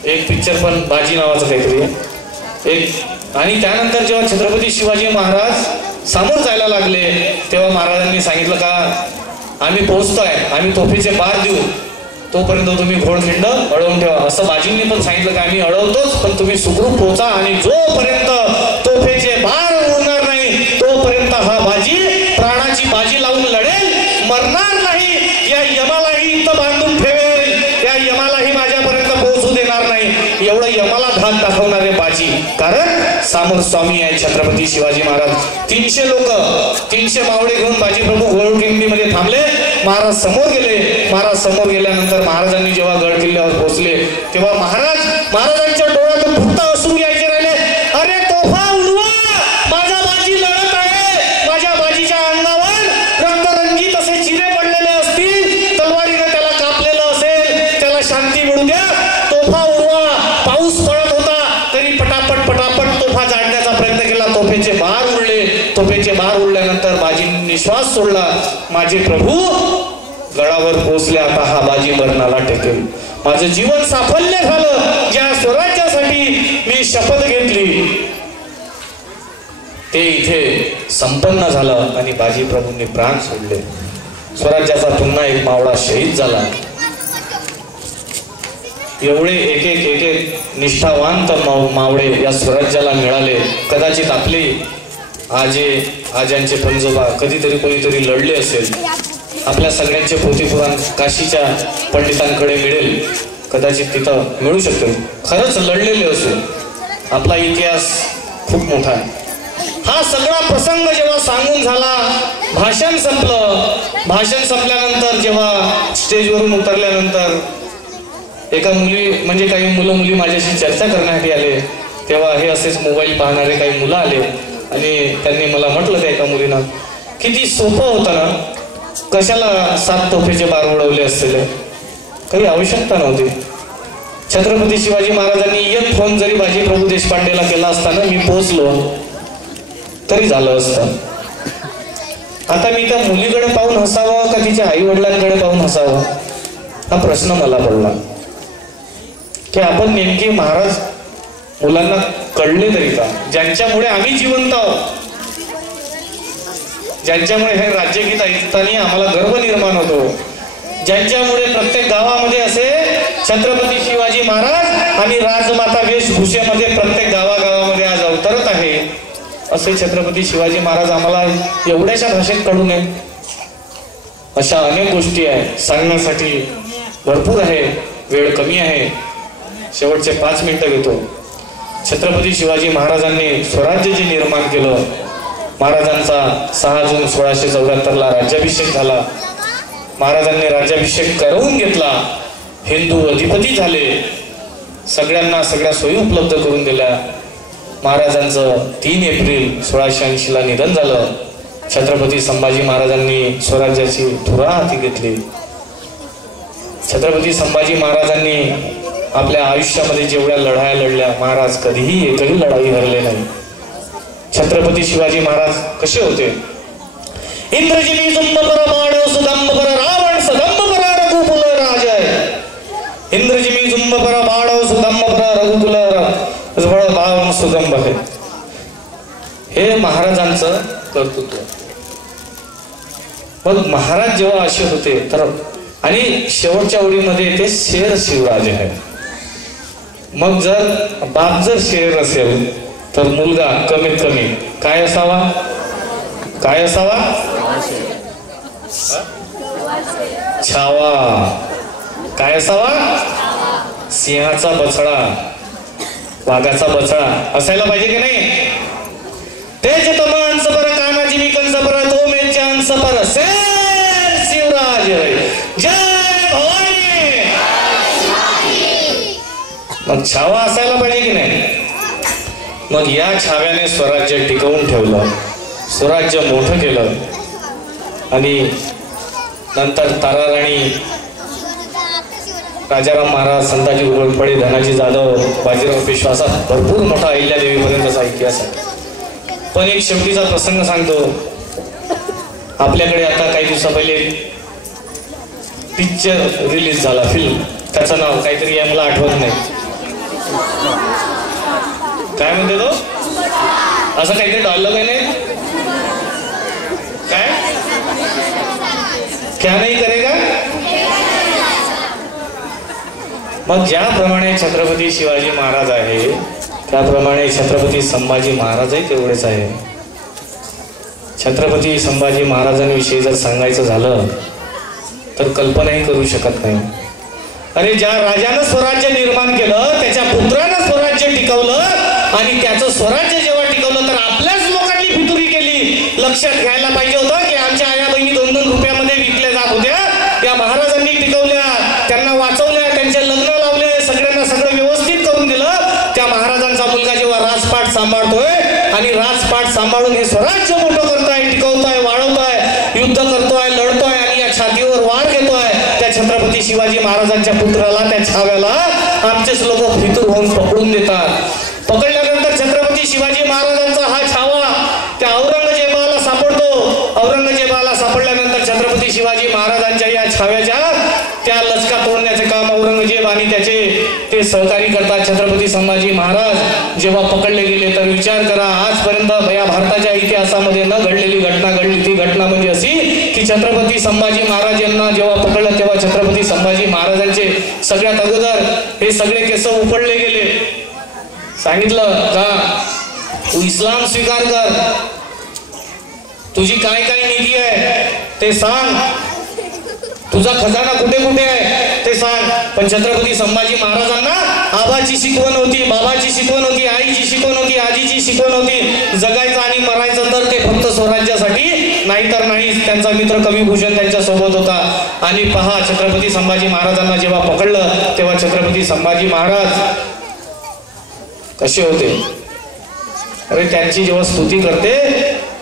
एक पिक्चर पण बाजी नावाचं काहीतरी एक. आणि त्यानंतर जेव्हा छत्रपती शिवाजी महाराज समोर जायला लागले तेव्हा महाराजांनी सांगितलं का आम्ही पोहोचतोय, आम्ही तोफीचे बार देऊ, तोपर्यंत तुम्ही घोडखिंड अडवून ठेवा. असं बाजींनी पण सांगितलं का आम्ही अडवतोच, पण तुम्ही सुखरूप पोहोचा आणि जोपर्यंत तोफेचे बार उडणार नाही तोपर्यंत हा बाजी प्राणाची बाजी लावून लढेल, मरणार नाही. या यमालाही इथं बांधून ठेवेल, या यमालाही माझ्यापर्यंत पोहोचू देणार नाही. एवढं यमाला धाक दाखवणारे बाजी. कारण समोर स्वामी आहे छत्रपती शिवाजी महाराज. 300 लोक, 300 मावळे घेऊन बाजीप्रभू घोडखिंडीमध्ये थांबले. महाराज समोर गेले. महाराज समोर गेल्यानंतर महाराजांनी जेव्हा गड किल्ल्यावर पोहोचले तेव्हा महाराजांच्या डोळ्यातून फक्त अश्रू यायचे राहिले. अरे तोफा उडवा, माझा बाजी लढत आहे. माझ्या बाजीच्या अंगावर रंगरंगीत असे चिरे पडलेले असतील, तलवारीने त्याला कापलेलं असेल, त्याला शांती मिळू द्या. तोफा उडवा. पाऊस पडत होता तरी पटापट तोफेचे बार उडल्यानंतर बाजींनी श्वास सोडला, माझे प्रभू गडावर पोहोचले, आता हा बाजी मरणाला टेकेल, माझं जीवन साफल्य झालं, ज्या स्वराज्यासाठी मी शपथ घेतली ते इथे संपन्न झालं आणि बाजी प्रभूंनी प्राण सोडले. स्वराज्याचा पुन्हा एक मावळा शहीद झाला. एवढे एक एक निष्ठावांत मावळे या स्वराज्याला मिळाले. कदाचित आपले आज्यांचे पंजोबा कधीतरी कोणीतरी लढले असेल, आपल्या सगळ्यांचे पोथीपुराण काशीच्या पंडितांकडे मिळेल, कदाचित तिथं मिळू शकते, खरंच लढलेले असेल. आपला इतिहास खूप मोठा आहे. हा सगळा प्रसंग जेव्हा सांगून झाला, भाषण संपलं. भाषण संपल्यानंतर जेव्हा स्टेजवरून उतरल्यानंतर एका मुली म्हणजे काही मुलं मुली माझ्याशी चर्चा करण्यासाठी आले, तेव्हा हे असेच मोबाईल पाहणारे काही मुलं आले आणि त्यांनी मला म्हटलं त्या एका मुलीनं, किती सोपं होतं ना, कशाला 7 तोफेचे बार उडवले असतील, काही आवश्यकता नव्हती. छत्रपती शिवाजी महाराजांनी एक फोन जरी बाजी प्रभू देशपांडेला केला असताना मी पोहोचलो तरी झालं असतं. आता मी त्या मुलीकडे पाहून हसावं का तिच्या आई वडिलांकडे पाहून हसावं, हा प्रश्न मला पडला की आपण नेमकी महाराज मुलांना कळले तरी का, ज्यांच्यामुळे आम्ही जिवंत आहोत, ज्यांच्यामुळे हे राज्यगीत ऐकताना आम्हाला गर्व निर्माण होतो, ज्यांच्यामुळे प्रत्येक गावामध्ये असे छत्रपती शिवाजी महाराज आणि राजमाता वेशभूषेमध्ये प्रत्येक गावागावामध्ये आज अवतरत आहे, असे छत्रपती शिवाजी महाराज आम्हाला एवढ्याशा भाषेत कळू नये. अशा अनेक गोष्टी आहेत सांगण्यासाठी, भरपूर आहे, वेळ कमी आहे. शेवटचे 5 मिनिटं घेतो. छत्रपती शिवाजी महाराजांनी स्वराज्य जे निर्माण केलं, महाराजांचा 6 जून 1674 राज्याभिषेक झाला. महाराजांनी राज्याभिषेक करवून घेतला, हिंदू अधिपती झाले, सगळ्यांना सगळ्या सोयी उपलब्ध करून दिल्या. महाराजांचं 3 एप्रिल 1680 निधन झालं. छत्रपती संभाजी महाराजांनी स्वराज्याची धुरा हाती घेतली. छत्रपती संभाजी महाराजांनी आपल्या आयुष्यामध्ये जेवढ्या लढाया लढल्या, महाराज कधीही एकही लढाई हरले नाही. छत्रपती शिवाजी महाराज कसे होते? इंद्रजिमी जुंबपर बाण सुदंबपर रावण सदंबपर रघुकुल राजय. इंद्रजिमी जुंबपर बाण सुदंबपर रघुकुल बाण सुदंब आहे, हे महाराजांचं कर्तृत्व. मग महाराज जेव्हा असे होते तर, आणि शेवटच्या ओळीमध्ये ते शेर शिवराज आहे. मग जर बाप जर शेर असेल तर मुलगा कमीत कमी काय असावा? काय असावा? छावा. काय असावा? सिंहाचा बछडा, वाघाचा बछडा असायला पाहिजे की नाही? तेच तम अंश पर कानाजी मी कंस पर तो मेचे अंश पर शेर शिवराज जय भवानी. मग छावा असायला पाहिजे की नाही? मग या छाव्याने स्वराज्य टिकवून ठेवलं, स्वराज्य मोठं केलं. आणि नंतर ताराराणी, राजाराम महाराज, संताजी घोरपडे, धनाजी जाधव, बाजीराव पेशवा, असा भरपूर मोठा अहिल्यादेवीपर्यंतचा इतिहास आहे. पण एक शेवटीचा प्रसंग सांगतो. आपल्याकडे आता काही दिवसा पहिले पिक्चर रिलीज झाला, फिल्म, त्याचं नाव काहीतरी आहे, मला आठवत नाही, काय म्हणते तो, असं काहीतरी डायलॉग आहे नाही काय, क्या नाही करेगा. मग ज्याप्रमाणे छत्रपती शिवाजी महाराज आहे त्याप्रमाणे छत्रपती संभाजी महाराजही तेवढेच आहे. छत्रपती संभाजी महाराजांविषयी जर सांगायचं झालं तर कल्पनाही करू शकत नाही. अरे ज्या राजानं स्वराज्य निर्माण केलं त्याच्या पुत्रानं स्वराज्य टिकवलं, आणि त्याचं स्वराज्य जेव्हा टिकवलं तर आपल्याच लोकांनी फितुरी केली. लक्षात घ्यायला पाहिजे होतं की आमच्या आया बहिणी 2-2 रुपयामध्ये विकल्या जात होत्या, त्या महाराजांनी टिकवल्या, त्यांना वाचवल्या, त्यांचे लग्न लावले, सगळ्यांना सगळं व्यवस्थित करून दिलं. त्या महाराजांचा मुलगा जेव्हा राजपाट सांभाळतोय आणि राजपाट सांभाळून हे स्वराज्य मोठं करतोय, टिकवतोय, वाढवतोय, युद्ध करतोय, लढतोय आणि या छातीवर वार घेतोय, त्या छत्रपती शिवाजी महाराजांच्या पुत्राला, त्या छाव्याला आमचेच लोक फितूर होऊन पकडून देतात. पकडल्यानंतर छत्रपती शिवाजी महाराजांचा हा छावा त्या औरंगजेब छाव्याच्या त्या लचका तोडण्याचे काम औरंगजेब आणि त्याचे ते सहकारी करतात. छत्रपती संभाजी महाराज जेव्हा पकडले गेले तर विचार करा, आजपर्यंत या भारताच्या इतिहासामध्ये न घडलेली घटना घडली. ती घटना म्हणजे अशी की छत्रपती संभाजी महाराज यांना जेव्हा पकडलं तेव्हा छत्रपती संभाजी महाराजांचे सगळ्यात अगोदर हे सगळे केस उपडले गेले. सांगितलं का तू इस्लाम स्वीकार कर, तुझी काय काय निधी आहे ते सांग, तुझा खजाना कुठे कुठे आहे ते सांग. पण छत्रपती संभाजी महाराजांना आबाची शिकवण होती, बाबाची शिकवण होती, आईची शिकवण होती, आजीची शिकवण होती. जगायचं आणि मरायचं तर ते फक्त स्वराज्यासाठी, नाहीतर नाही. त्यांचा मित्र कविभूषण त्यांच्या सोबत होता. आणि पहा, छत्रपती संभाजी महाराजांना जेव्हा पकडलं तेव्हा छत्रपती संभाजी महाराज कसे होते. अरे त्यांची जेव्हा स्तुती करते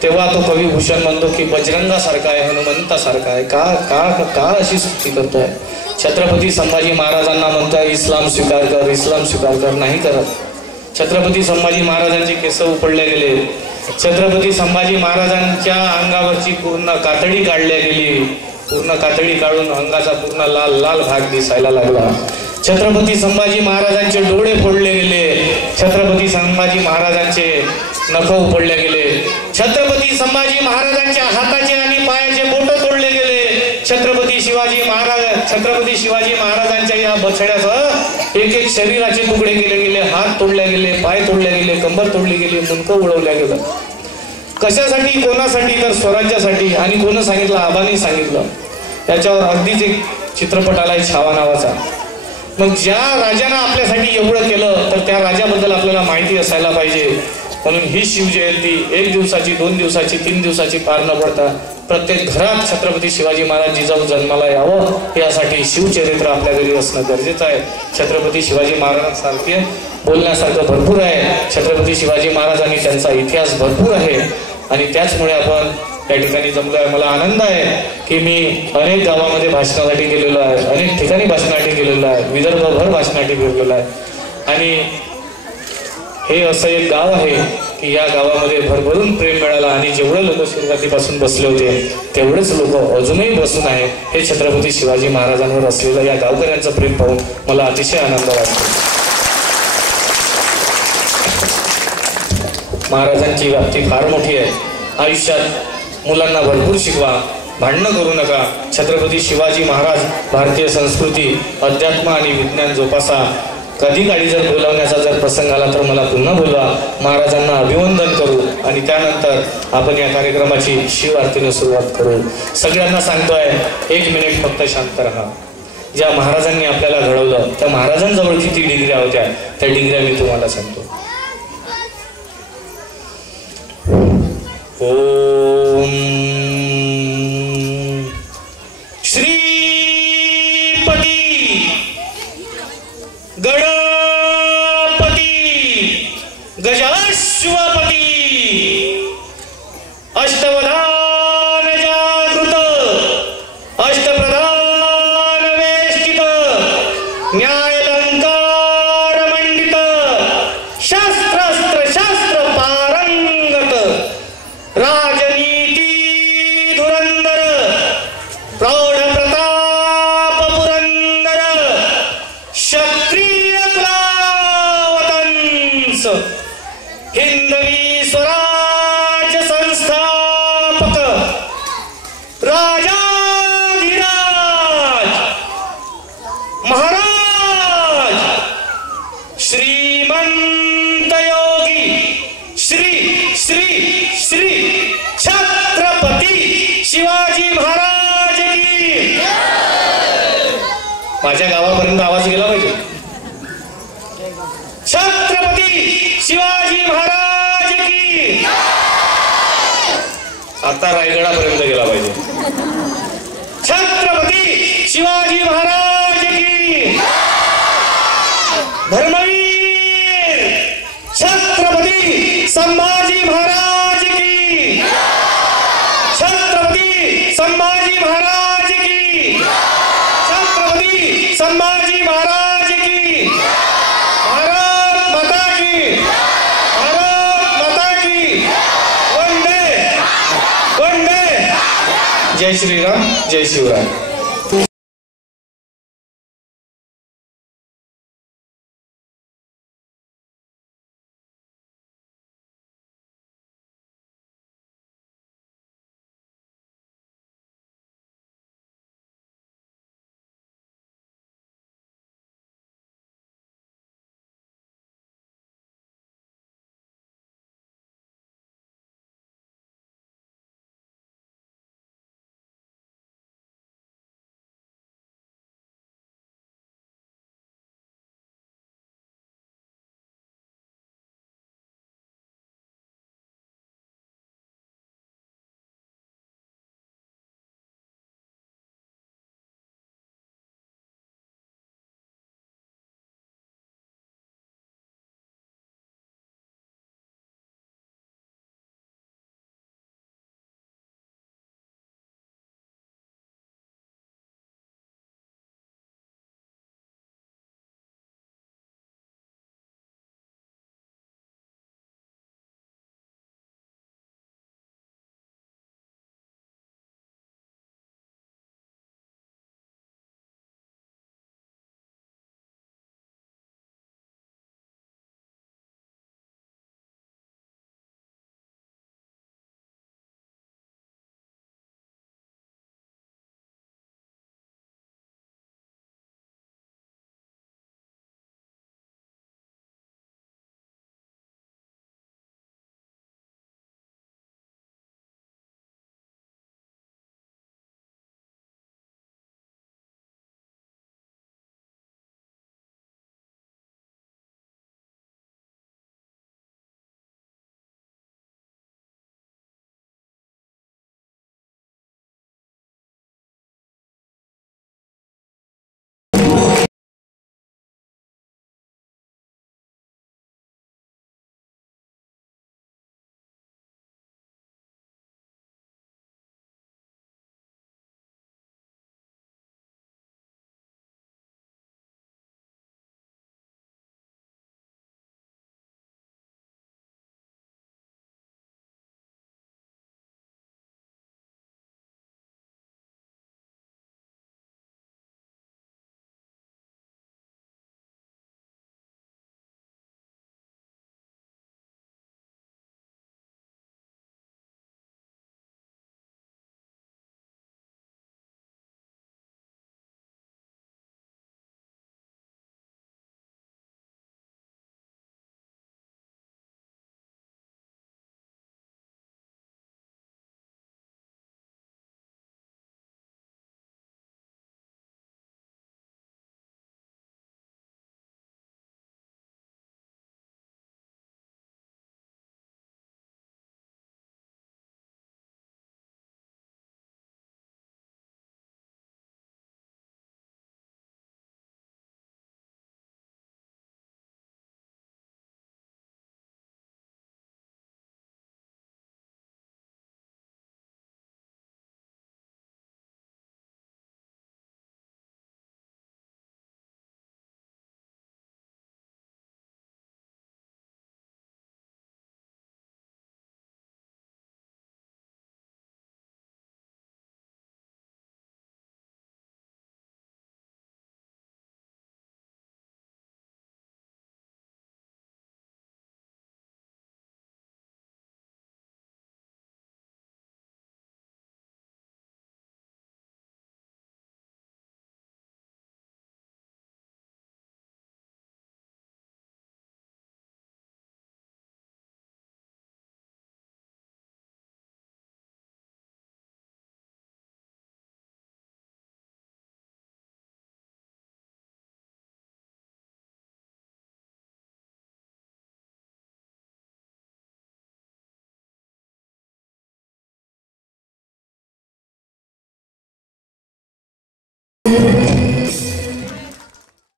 तेव्हा तो कविभूषण म्हणतो की बजरंगासारखा आहे, हनुमंतासारखा आहे. का का का अशी स्तुती करतोय. छत्रपती संभाजी महाराजांना म्हणतोय इस्लाम स्वीकार कर, इस्लाम स्वीकार कर. नाही करत. छत्रपती संभाजी महाराजांचे केस उपडले गेले. छत्रपती संभाजी महाराजांच्या अंगावरची पूर्ण कातडी काढल्या गेली. पूर्ण कातडी काढून अंगाचा पूर्ण लाल लाल भाग दिसायला लागला. छत्रपती संभाजी महाराजांचे डोळे फोडले गेले. छत्रपती संभाजी महाराजांचे नख उपडले गेले. छत्रपती संभाजी महाराजांच्या हाताचे आणि पायाचे बोट तोडले गेले. छत्रपती शिवाजी महाराजांच्या या बछड्यासह एक एक शरीराचे तुकडे केले गेले. हात तोडले गेले, पाय तोडले गेले, कंबर तोडली गेली, मुंडकं उडवल्या गेलं. कशासाठी, कोणासाठी तर स्वराज्यासाठी. आणि कोण सांगितलं, आबांनी सांगितलं. त्याच्यावर अगदीच एक चित्रपट आलाय छावा नावाचा. मग ज्या राजानं आपल्यासाठी एवढं केलं तर त्या राजाबद्दल आपल्याला माहिती असायला पाहिजे. म्हणून ही शिवजयंती 1 दिवसाची, 2 दिवसाची, 3 दिवसाची पार न पडता प्रत्येक घरात छत्रपती शिवाजी महाराज जिजाऊ जन्माला यावं यासाठी शिवचरित्र आपल्या घरी असणं गरजेचं आहे. छत्रपती शिवाजी महाराजांसारखे बोलण्यासारखं भरपूर आहे. छत्रपती शिवाजी महाराज आणि त्यांचा इतिहास भरपूर आहे. आणि त्याचमुळे आपण त्या ठिकाणी जमलो आहे. मला आनंद आहे की मी अनेक गावामध्ये भाषणासाठी गेलेलो आहे, अनेक ठिकाणी भाषणासाठी गेलेलो आहे, विदर्भभर भाषणासाठी गेलेलो आहे. आणि हे असं एक गाव आहे की या गावामध्ये भरभरून प्रेम मिळाला. आणि जेवढे लोक सुरुवातीपासून बसले होते तेवढेच लोक अजूनही बसून आहे. हे छत्रपती शिवाजी महाराजांवर असलेलं या गावकऱ्यांचं प्रेम पाहून मला अतिशय आनंद वाटतो. महाराजांची व्याप्ती फार मोठी आहे. आयुष्यात मुलांना भरपूर शिकवा, भांडणं करू नका. छत्रपती शिवाजी महाराज भारतीय संस्कृती, अध्यात्म आणि विज्ञान जोपासा. कधी काळी जर बोलावण्याचा जर प्रसंग आला तर मला पुन्हा बोलवा. महाराजांना अभिवंदन करू आणि त्यानंतर आपण या कार्यक्रमाची शिव आरतीने सुरुवात करू. सगळ्यांना सांगतोय 1 मिनिट फक्त शांत राहा. ज्या महाराजांनी आपल्याला घडवलं त्या महाराजांजवळ किती डिग्र्या होत्या त्या डिग्र्या मी तुम्हाला सांगतो. ओम श्रीपती गणपती गजाश्वपती अष्टवधान जागृत अष्टप्रधान वेष्टित न्यायलंकार मंडित शास्त्रास्त्र शास्त्र पारंगत राजनीती धुरंधर प्रौढ प्रताप पुरंदर क्षत्रिय कुलावतंस हिंदवी स्वराज संस्थापक राजाधिराज महाराज श्रीमंत योगी श्री श्री श्री छत्रपती शिवाजी महाराज की. माझ्या गावापर्यंत आवाज गेला पाहिजे. छत्रपती शिवाजी महाराज की. आता रायगडापर्यंत गेला पाहिजे. छत्रपती शिवाजी महाराज की. धर्मवीर छत्रपती संभाजी महाराज की. छत्रपती संभाजी महाराज की. छत्रपती संभाजी महाराज की. भारत माता की. भारत माता की. वंदे वंदे. जय श्रीराम, जय शिवराय.